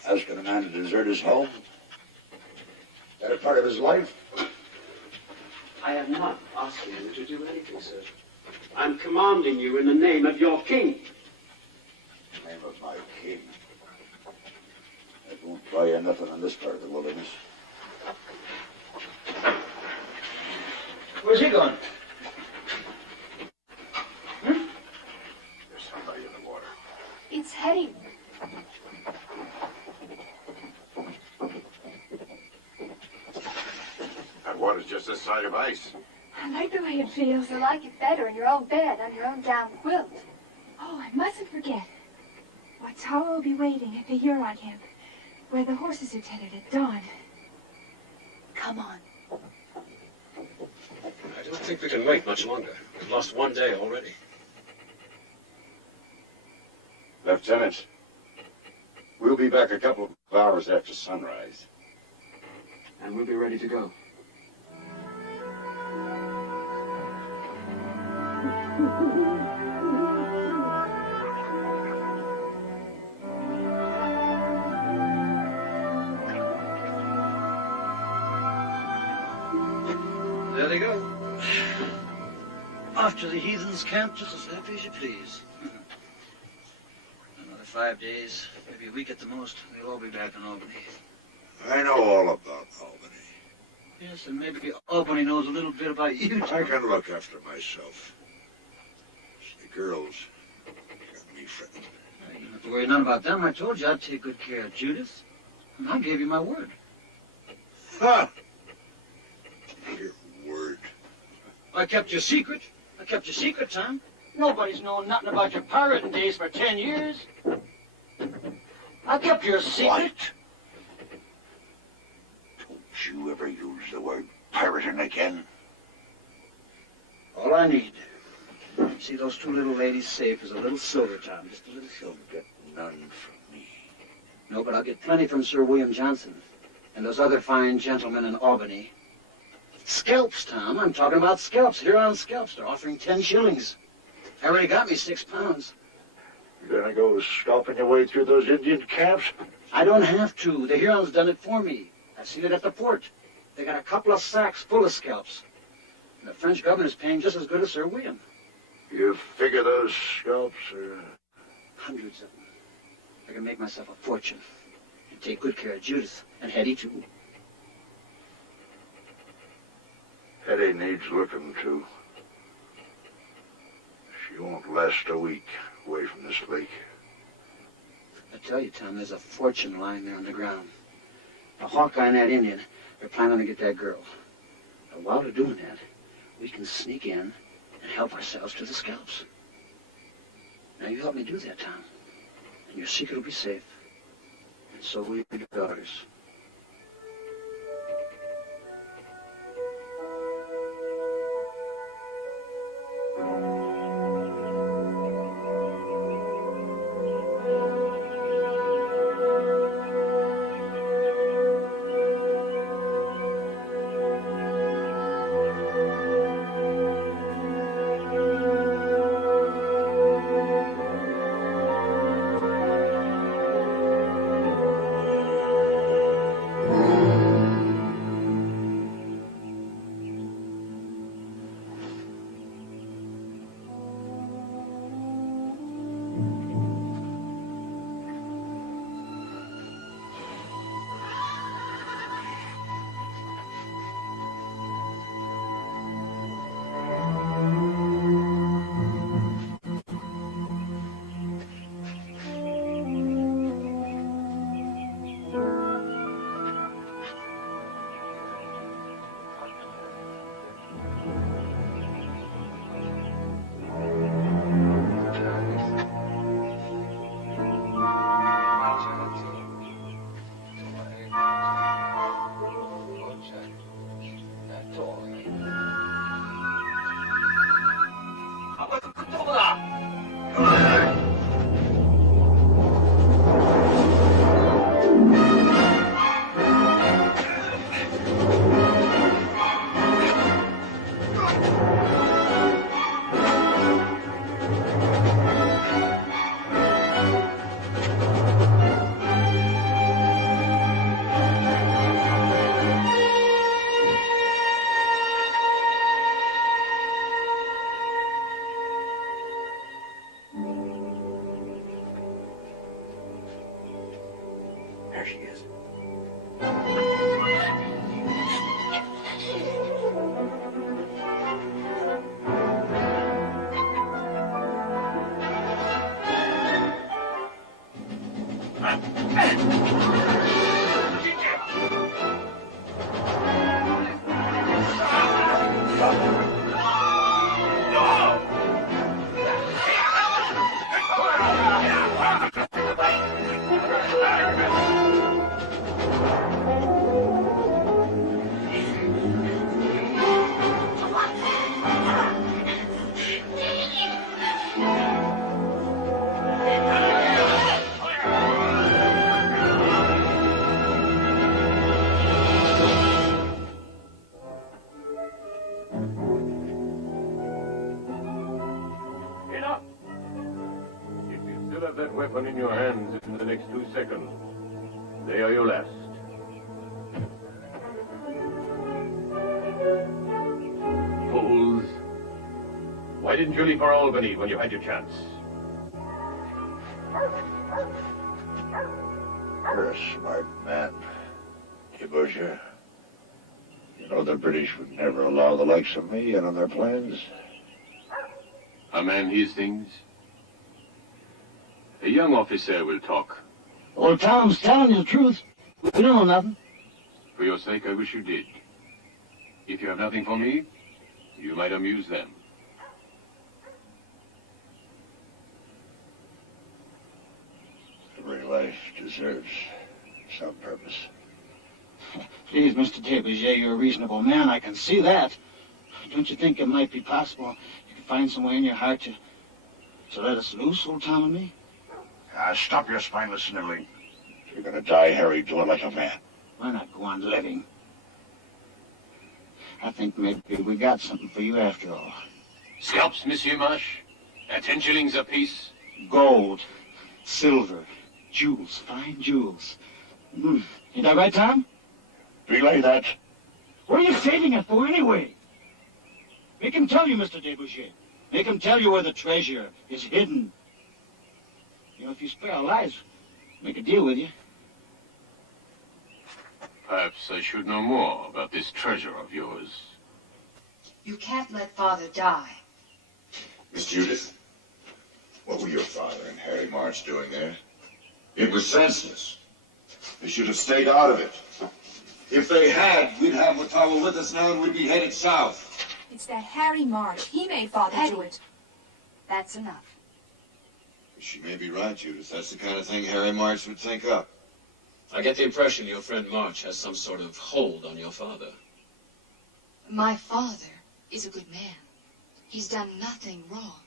Asking a man to desert his home? That a part of his life? I am not asking you to do anything, sir. I'm commanding you in the name of your king. The name of my king. That won't try you nothing in this part of the wilderness. Where's he going? There's somebody in the water. It's Hetty. That water's just this side of ice. I like the way it feels. You'll like it better in your own bed on your own down quilt. Oh, I mustn't forget. Watawa will be waiting at the Huron camp. Where the horses are tethered at dawn. Come on. I don't think we can wait much longer. We've lost one day already. Lieutenant, we'll be back a couple of hours after sunrise. And we'll be ready to go. There they go. Off to the heathens' camp just as happy as you please. Another 5 days, maybe a week at the most. They'll all be back in Albany. I know all about Albany. Yes, and maybe Albany knows a little bit about you, I can look after myself. The girls got me fretting. You don't have to worry none about them. I told you I'd take good care of Judith. And I gave you my word. Ha! Your word. I kept your secret. I kept your secret, Tom. Nobody's known nothing about your pirating days for 10 years. I kept your secret. Don't you ever use the word pirating again. All I need. See those two little ladies safe is a little silver, Tom. Just a little silver. Get none from me. No, but I'll get plenty from Sir William Johnson and those other fine gentlemen in Albany. Scalps, Tom. I'm talking about scalps. Huron scalps. They're offering 10 shillings. I already got me 6 pounds. You're gonna go scalping your way through those Indian camps? I don't have to. The Hurons done it for me. I've seen it at the port. They got a couple of sacks full of scalps. And the French government's paying just as good as Sir William. You figure those scalps are... Hundreds of them. I can make myself a fortune. And take good care of Judith. And Hetty, too. Hetty needs looking to. She won't last a week away from this lake. I tell you, Tom, there's a fortune lying there on the ground. The Hawkeye and that Indian, they're planning to get that girl. But while they're doing that, we can sneak in and help ourselves to the scalps. Now, you help me do that, Tom, and your secret will be safe. And so will your daughters. There she is. weapon in your hands in the next 2 seconds. They are your last. Fools. Why didn't you leave for Albany when you had your chance? You're a smart man, Busher. You know the British would never allow the likes of me in on their plans. A man hears things. A young officer will talk. Old Tom's telling you the truth. We don't know nothing. For your sake, I wish you did. If you have nothing for me, you might amuse them. Every life deserves some purpose. Please, Mr. Debouget, you're a reasonable man. I can see that. Don't you think it might be possible you could find some way in your heart to let us loose, old Tom and me? Stop your spineless sniveling. If you're gonna die, Harry, do it like a man. Why not go on living? I think maybe we got something for you after all. Scalps, Monsieur Marsh? At 10 shillings apiece? Gold, silver, jewels, fine jewels. Ain't that right, Tom? Relay that. What are you saving it for anyway? Make him tell you, Mr. Debouget. Make him tell you where the treasure is hidden. You know, if you spare our lives, make a deal with you. Perhaps I should know more about this treasure of yours. You can't let Father die. Miss Judith, what were your father and Harry March doing there? It was senseless. They should have stayed out of it. If they had, we'd have Watauga with us now and we'd be headed south. It's that Harry March. He made Father do it. That's enough. She may be right, Judith. That's the kind of thing Harry March would think up. I get the impression your friend March has some sort of hold on your father. My father is a good man. He's done nothing wrong.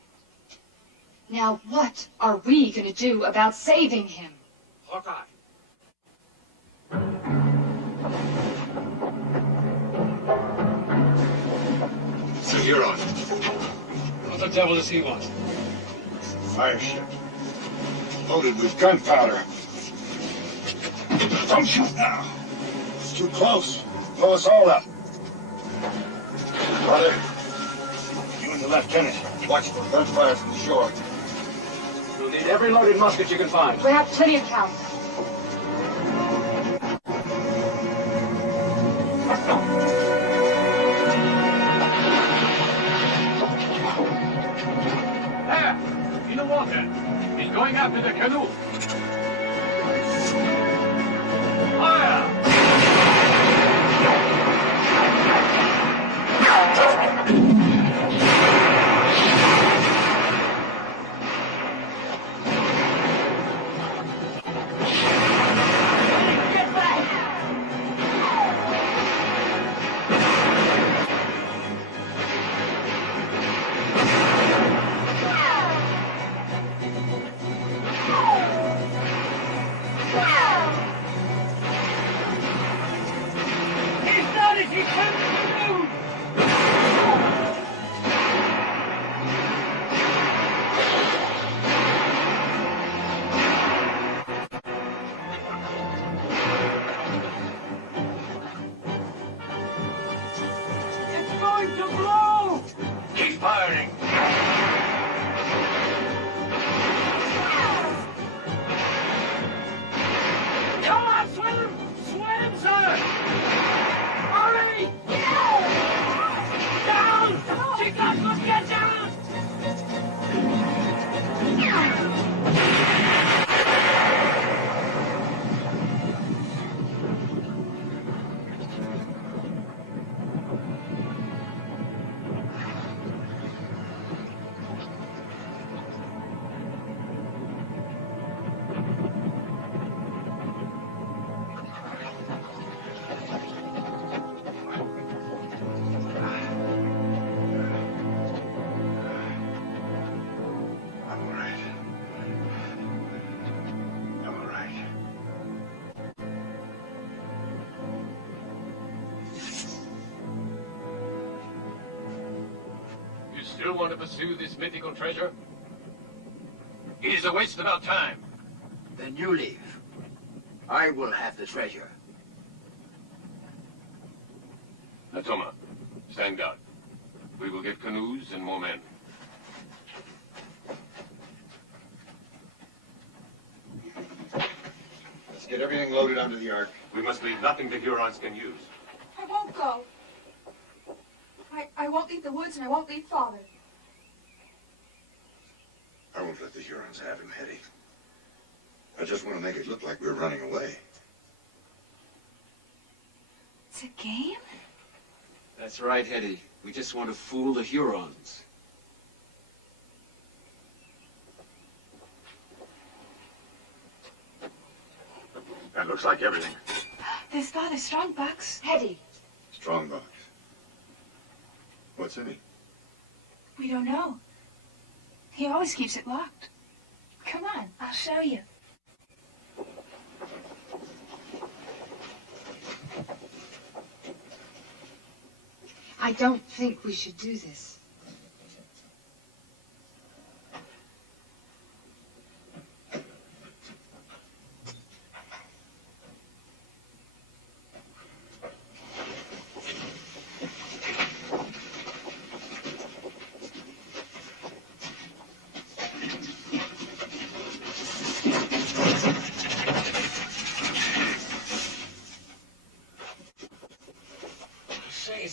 Now what are we going to do about saving him? Hawkeye. So you're on. What the devil does he want? Fire ship. Loaded with gunpowder. Don't shoot now. It's too close. Blow us all up. Brother, you and the lieutenant, watch for gunfire from the shore. You'll need every loaded musket you can find. We have plenty of powder. There! In the water. He's going after the canoe. Fire! Still want to pursue this mythical treasure? It is a waste of our time. Then you leave. I will have the treasure. Natoma, stand guard. We will get canoes and more men. Let's get everything loaded onto the ark. We must leave nothing the Hurons can use. I won't go. I won't leave the woods, and I won't leave Father. I won't let the Hurons have him, Hetty. I just want to make it look like we're running away. It's a game? That's right, Hetty. We just want to fool the Hurons. That looks like everything. There's Father's strong box. Hetty. Strongbox. What's in it? We don't know. He always keeps it locked. Come on, I'll show you. I don't think we should do this.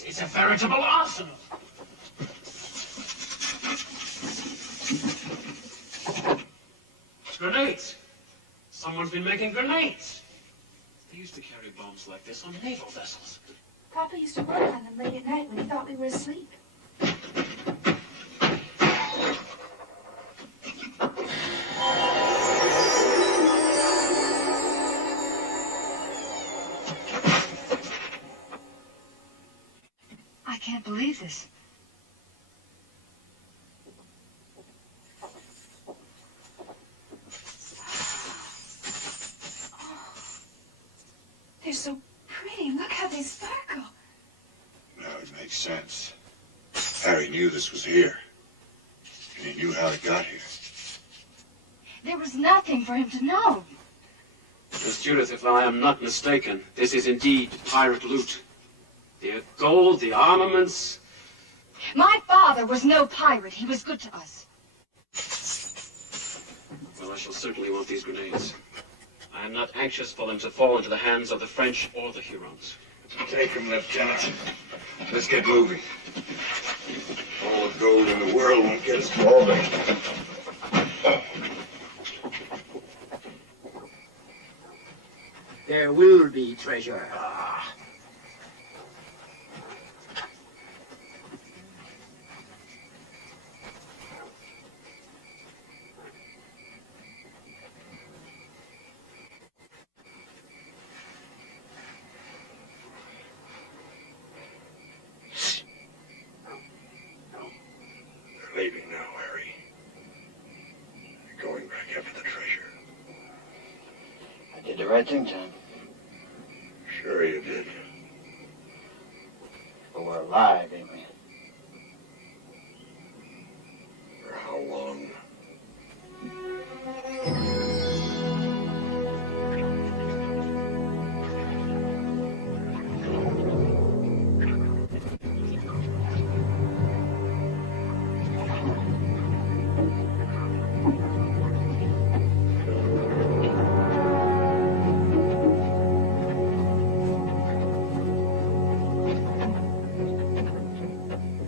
It's a veritable arsenal. Grenades. Someone's been making grenades. They used to carry bombs like this on naval vessels. Papa used to work on them late at night when he thought we were asleep. I can't believe this. They're so pretty. Look how they sparkle. Now it makes sense. Harry knew this was here. And he knew how it got here. There was nothing for him to know. Miss Judith, if I am not mistaken, this is indeed pirate loot. The gold, the armaments. My father was no pirate. He was good to us. Well, I shall certainly want these grenades. I am not anxious for them to fall into the hands of the French or the Hurons. Take them, Lieutenant. Let's get moving. All the gold in the world won't get us to Albany. There will be treasure. They're leaving now, Harry. They're going back after the treasure. I did the right thing, Tom. Sure you did. But we're alive, ain't we? For how long?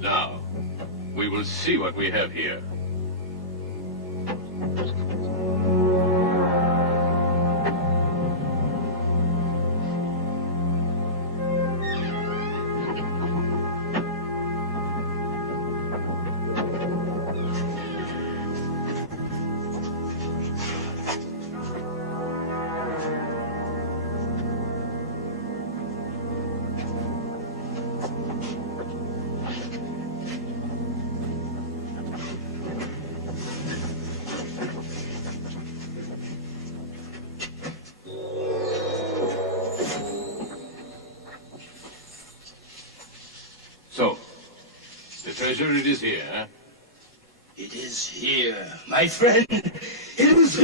Now, we will see what we have here. So, the treasure, it is here, huh? It is here, my friend. It was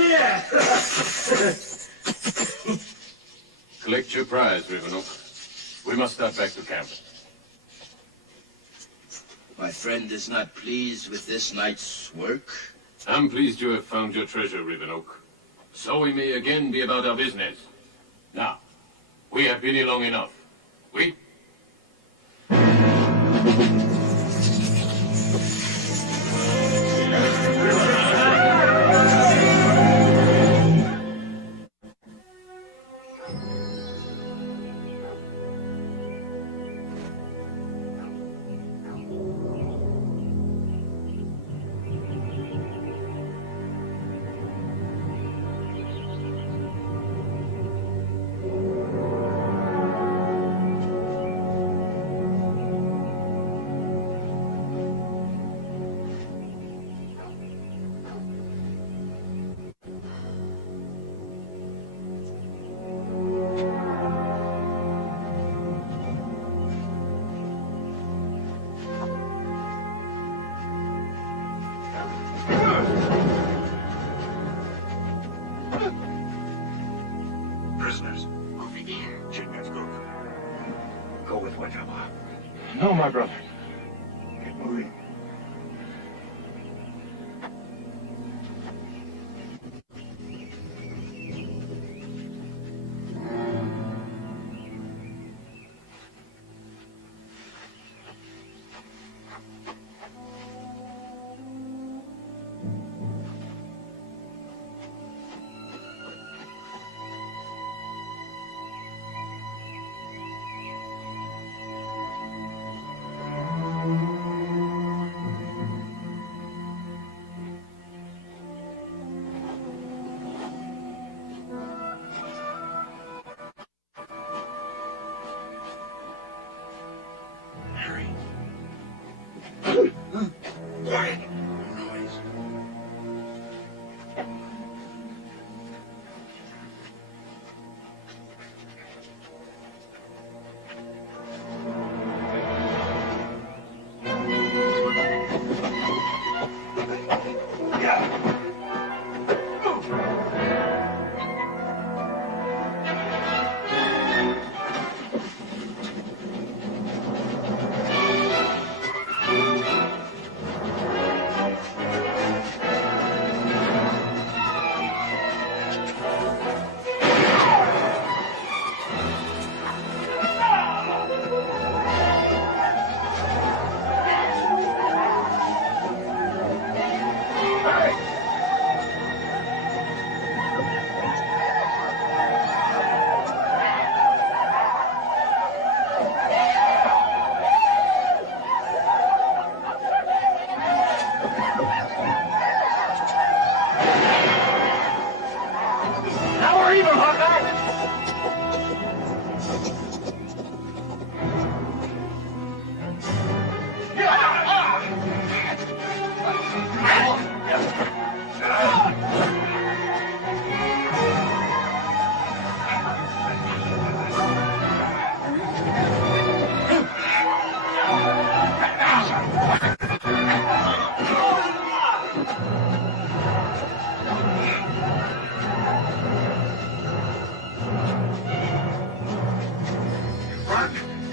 Collect your prize, Rivenoak. We must start back to camp. My friend is not pleased with this night's work. I'm pleased you have found your treasure, Rivenoak. So we may again be about our business. Now, we have been here long enough. We... Prisoners. Over there. Chingachgook. Go with Wetama. No, my brother. Get moving. Quiet. Noise.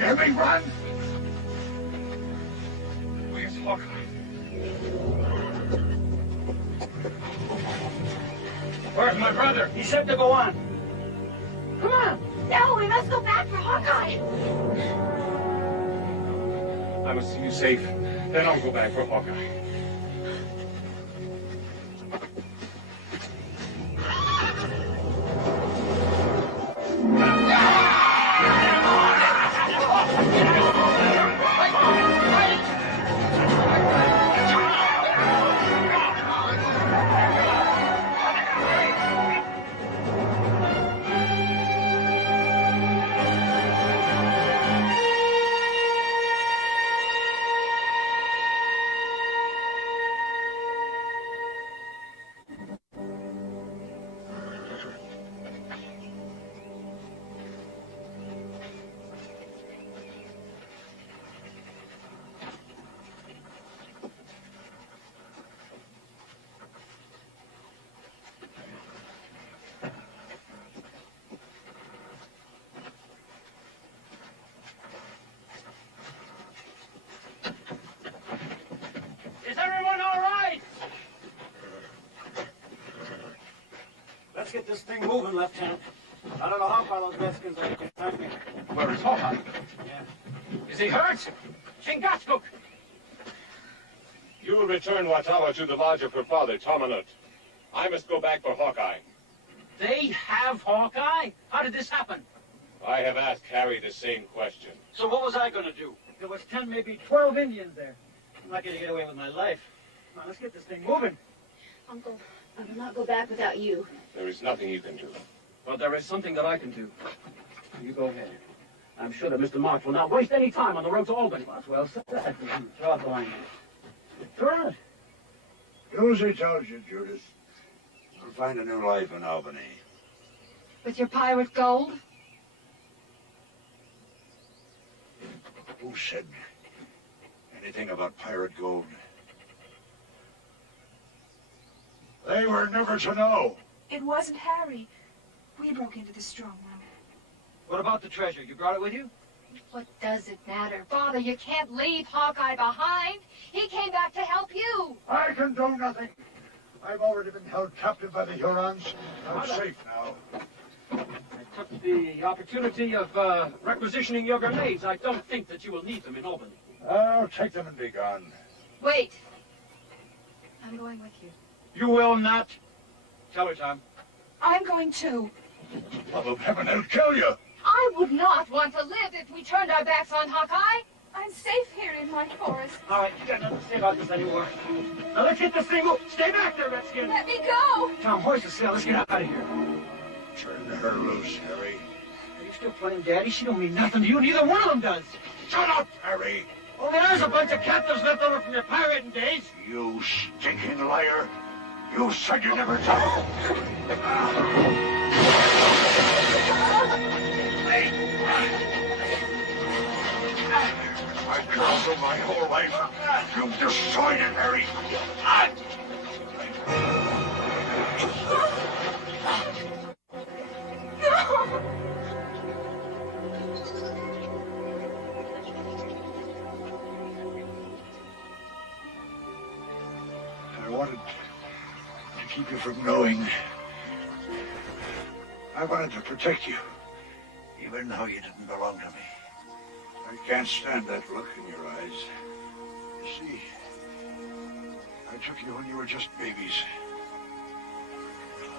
Every run! Where's Hawkeye? Where's my brother? He said to go on. Come on. No, we must go back for Hawkeye. I must see you safe. Then I'll go back for Hawkeye. this thing moving, Lieutenant. I don't know how far those Redskins are going to find me. Where is Hawkeye? Yeah. Is he hurt? Chingachgook! You will return Watawa to the lodge of her father, Tomanut. I must go back for Hawkeye. They have Hawkeye? How did this happen? I have asked Harry the same question. So what was I going to do? There was 10, maybe 12 Indians there. I'm not going to get away with my life. Come on, let's get this thing moving. Uncle, I will not go back without you. There is nothing you can do. But there is something that I can do. You go ahead. I'm sure that Mr. March will not waste any time on the road to Albany. That's well said. Throw out the line. Throw it. Do as he tells you, Judith. You'll find a new life in Albany. With your pirate gold? Who said anything about pirate gold? They were never to know. It wasn't Harry. We broke into the strong room. What about the treasure? You brought it with you? What does it matter? Father, you can't leave Hawkeye behind. He came back to help you. I can do nothing. I've already been held captive by the Hurons. I'm safe now. I took the opportunity of requisitioning your grenades. I don't think that you will need them in Albany. I'll take them and be gone. Wait. I'm going with you. You will not. Tell her, Tom. I'm going too. Love of heaven, they'll kill you. I would not want to live if we turned our backs on Hawkeye. I'm safe here in my forest. All right, you got nothing to say about this anymore. Now let's get this thing moved. Stay back there, Redskin. Let me go. Tom, hoist the sail. Let's get out of here. Turn her loose, Harry. Are you still playing Daddy? She don't mean nothing to you. Neither one of them does. Shut up, Harry. Oh, there's a bunch of captives left over from your pirating days. You stinking liar. You said you never told. I've counseled my whole life. You've destroyed it, Harry. I wanted to keep you from knowing. I wanted to protect you, even though you didn't belong to me. I can't stand that look in your eyes. You see, I took you when you were just babies.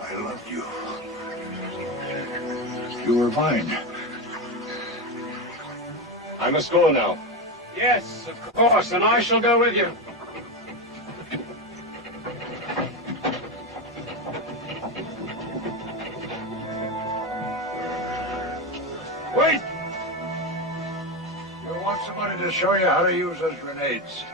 I loved you. You were mine. I must go now. Yes, of course, and I shall go with you. Wait! You want somebody to show you how to use those grenades.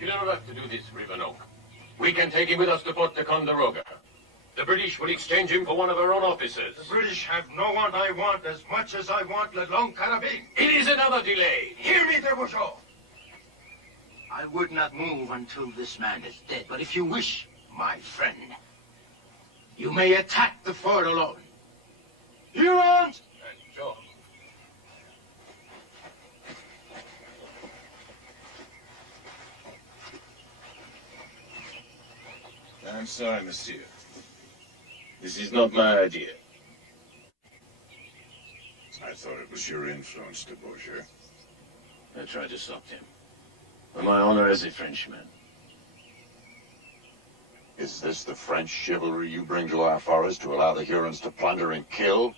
You don't have to do this, Rivenoak. We can take him with us to Fort Ticonderoga. The British will exchange him for one of our own officers. The British have no one I want as much as I want Le Long Carabine. It is another delay. Hear me, de Bourgeois. I would not move until this man is dead. But if you wish, my friend, you may attack the fort alone. Hurons! And John. I'm sorry, monsieur. This is not my idea. I thought it was your influence, de Bourgeois. I tried to stop him. For my honor as a Frenchman. Is this the French chivalry you bring to our forest to allow the Hurons to plunder and kill?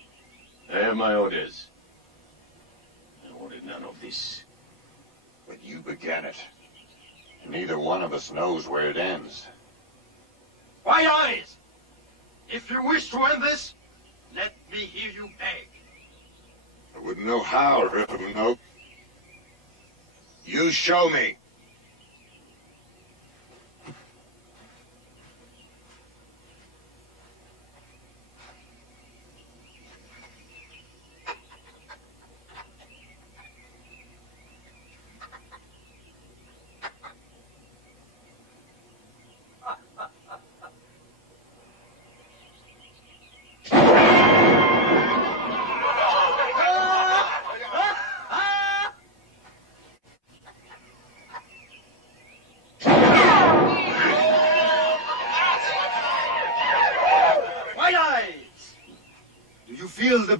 I have my orders. I wanted none of this. But you began it. Neither one of us knows where it ends. My eyes! If you wish to end this, let me hear you beg. I wouldn't know how, Rivenoak. You show me.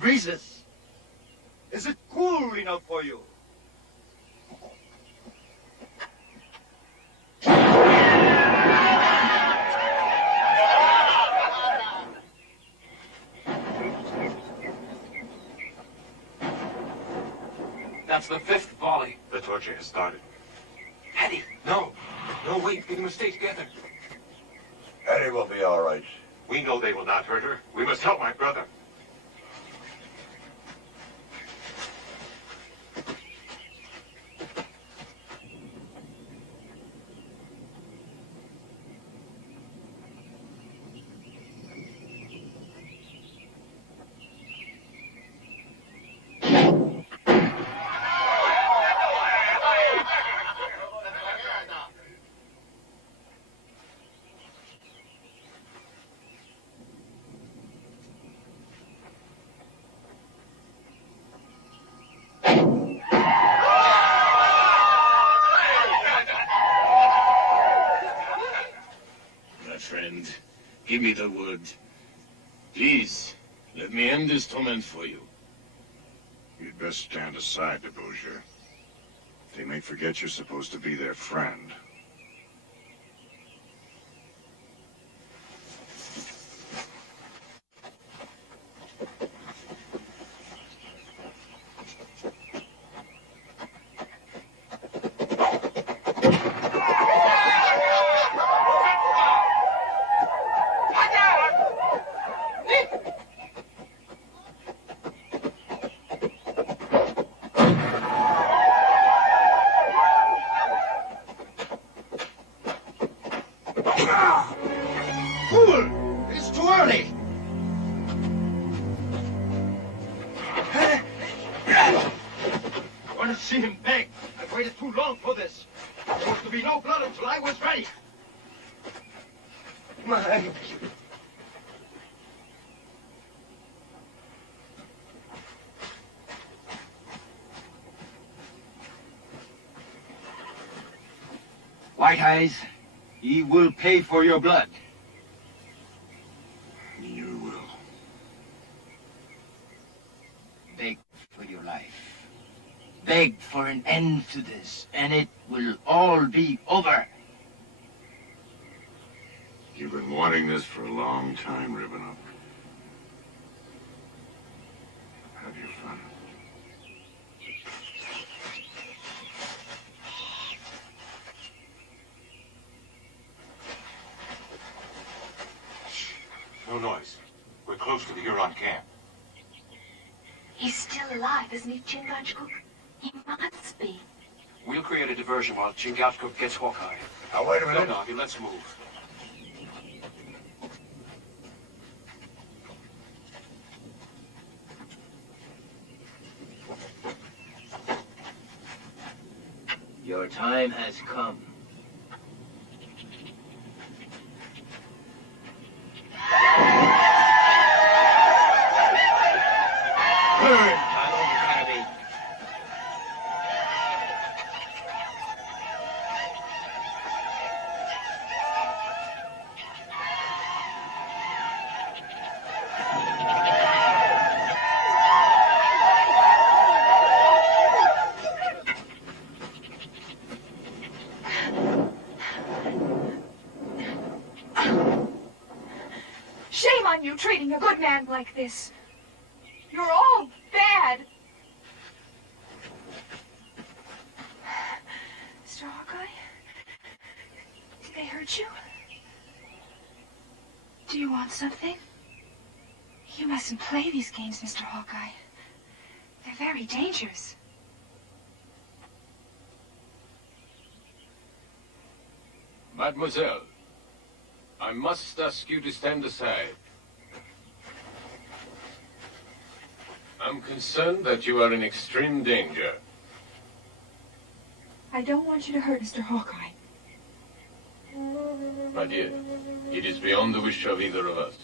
breezes. Is it cool enough for you? That's the 5th volley. The torture has started. Eddie, no. No, wait. Get them to stay together. Eddie will be all right. We know they will not hurt her. We must help my brother. Friend, give me the word. Please, let me end this torment for you. You'd best stand aside, de Beaujeu. They may forget you're supposed to be their friend. Fool! It's too early! I want to see him beg. I've waited too long for this. There was to be no blood until I was ready. My... White Eyes, he will pay for your blood. You will. Beg for your life. Beg for an end to this, and it will all be over. You've been wanting this for a long time, Ribbon. Have your fun. No noise. We're close to the Huron camp. He's still alive, isn't he, Chingachgook? He must be. We'll create a diversion while Chingachgook gets Hawkeye. Now, wait a minute. No, Navi, let's move. Your time has come. Burn, Talon Cannabis. Shame on you treating a good man like this. You're all bad. Mr. Hawkeye? Did they hurt you? Do you want something? You mustn't play these games, Mr. Hawkeye. They're very dangerous. Mademoiselle, I must ask you to stand aside. I'm concerned that you are in extreme danger. I don't want you to hurt Mr. Hawkeye. My dear, it is beyond the wish of either of us.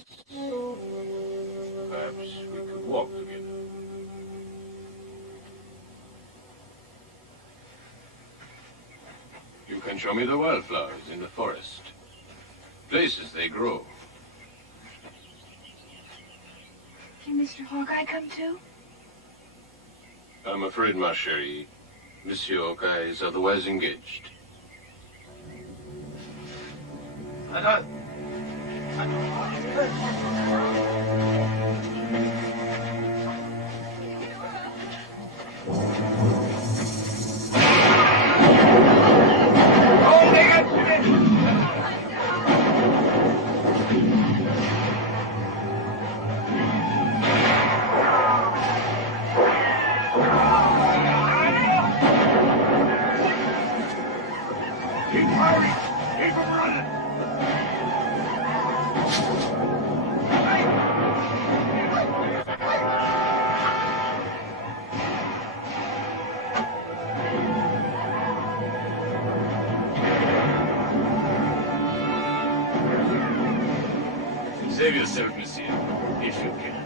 Perhaps we could walk together. You can show me the wildflowers in the forest. Places they grow. Can Mr. Hawkeye come too? I'm afraid, ma chérie, Monsieur Hawkeye is otherwise engaged. Save yourself, monsieur, if you can.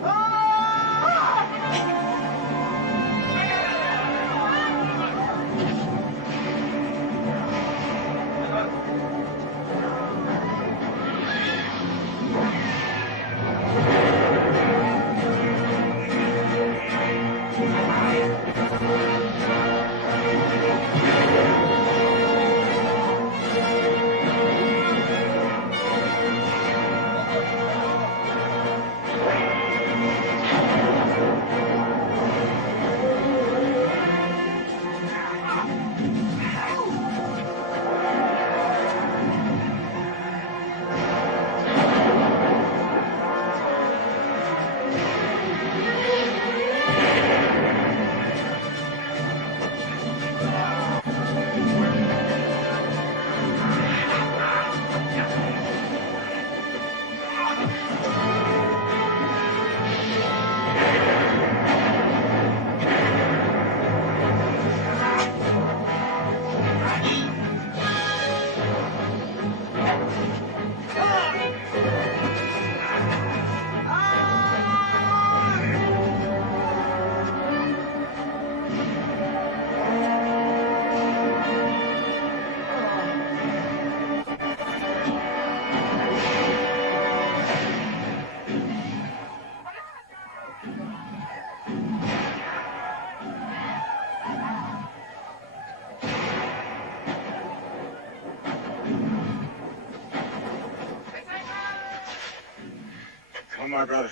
Come on, my brother.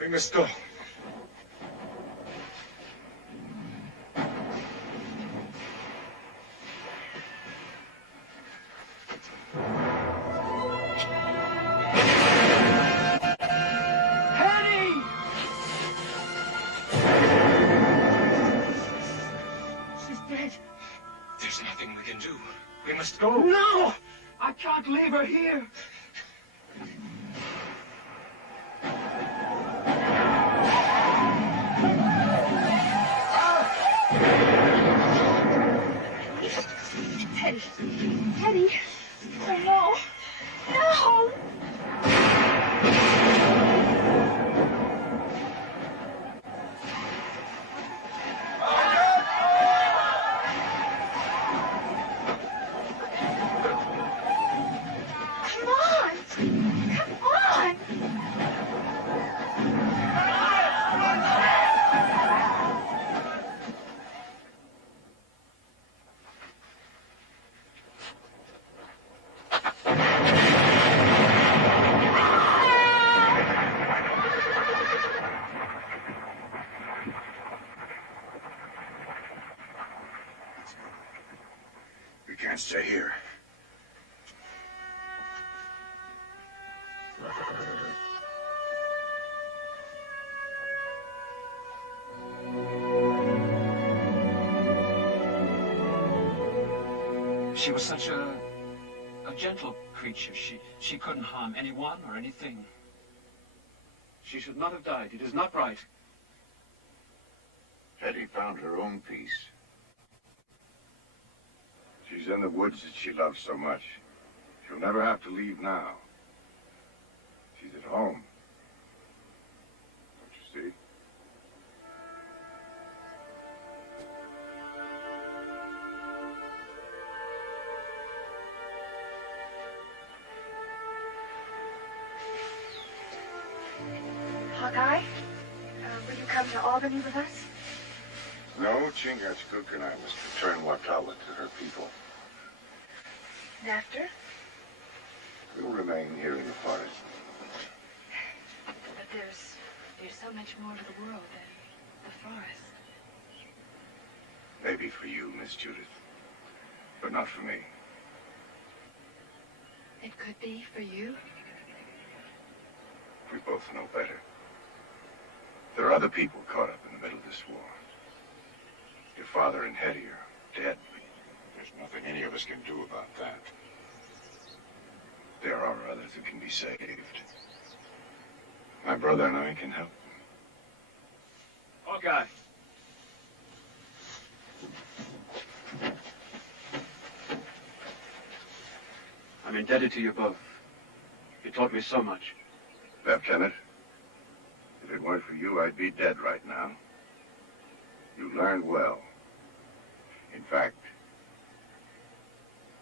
We must go. Hetty! She's dead. There's nothing we can do. We must go. No! I can't leave her here. Teddy. Teddy. Oh, no. No. Come on. Come on. We can't stay here. She was such a gentle creature. She couldn't harm anyone or anything. She should not have died. It is not right. Hetty found her own peace. She's in the woods that she loves so much. She'll never have to leave now. She's at home. Don't you see? Hawkeye? come to Albany with us? No, Chingachgook and I must return Watawa to her people. And after? We'll remain here in the forest. But there's so much more to the world than the forest. Maybe for you, Miss Judith, but not for me. It could be for you? We both know better. There are other people caught up in the middle of this war. Your father and Hetty are dead. There's nothing any of us can do about that. There are others who can be saved. My brother and I can help. Hawkeye. I'm indebted to you both. You taught me so much. Lieutenant, if it weren't for you, I'd be dead right now. You learned well. In fact,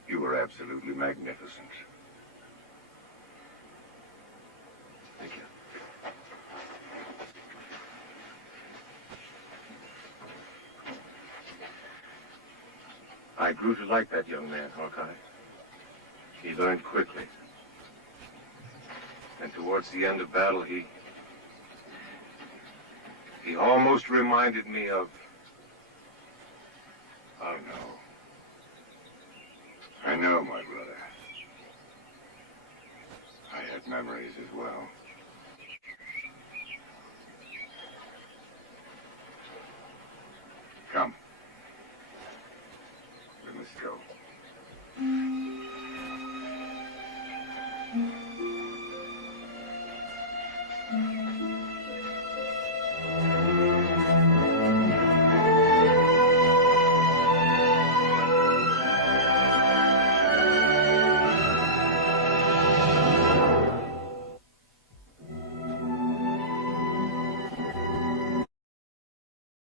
you were absolutely magnificent. Thank you. I grew to like that young man, Hawkeye. He learned quickly. And towards the end of battle, he almost reminded me of... I know, my brother. I had memories as well. Come. We must go.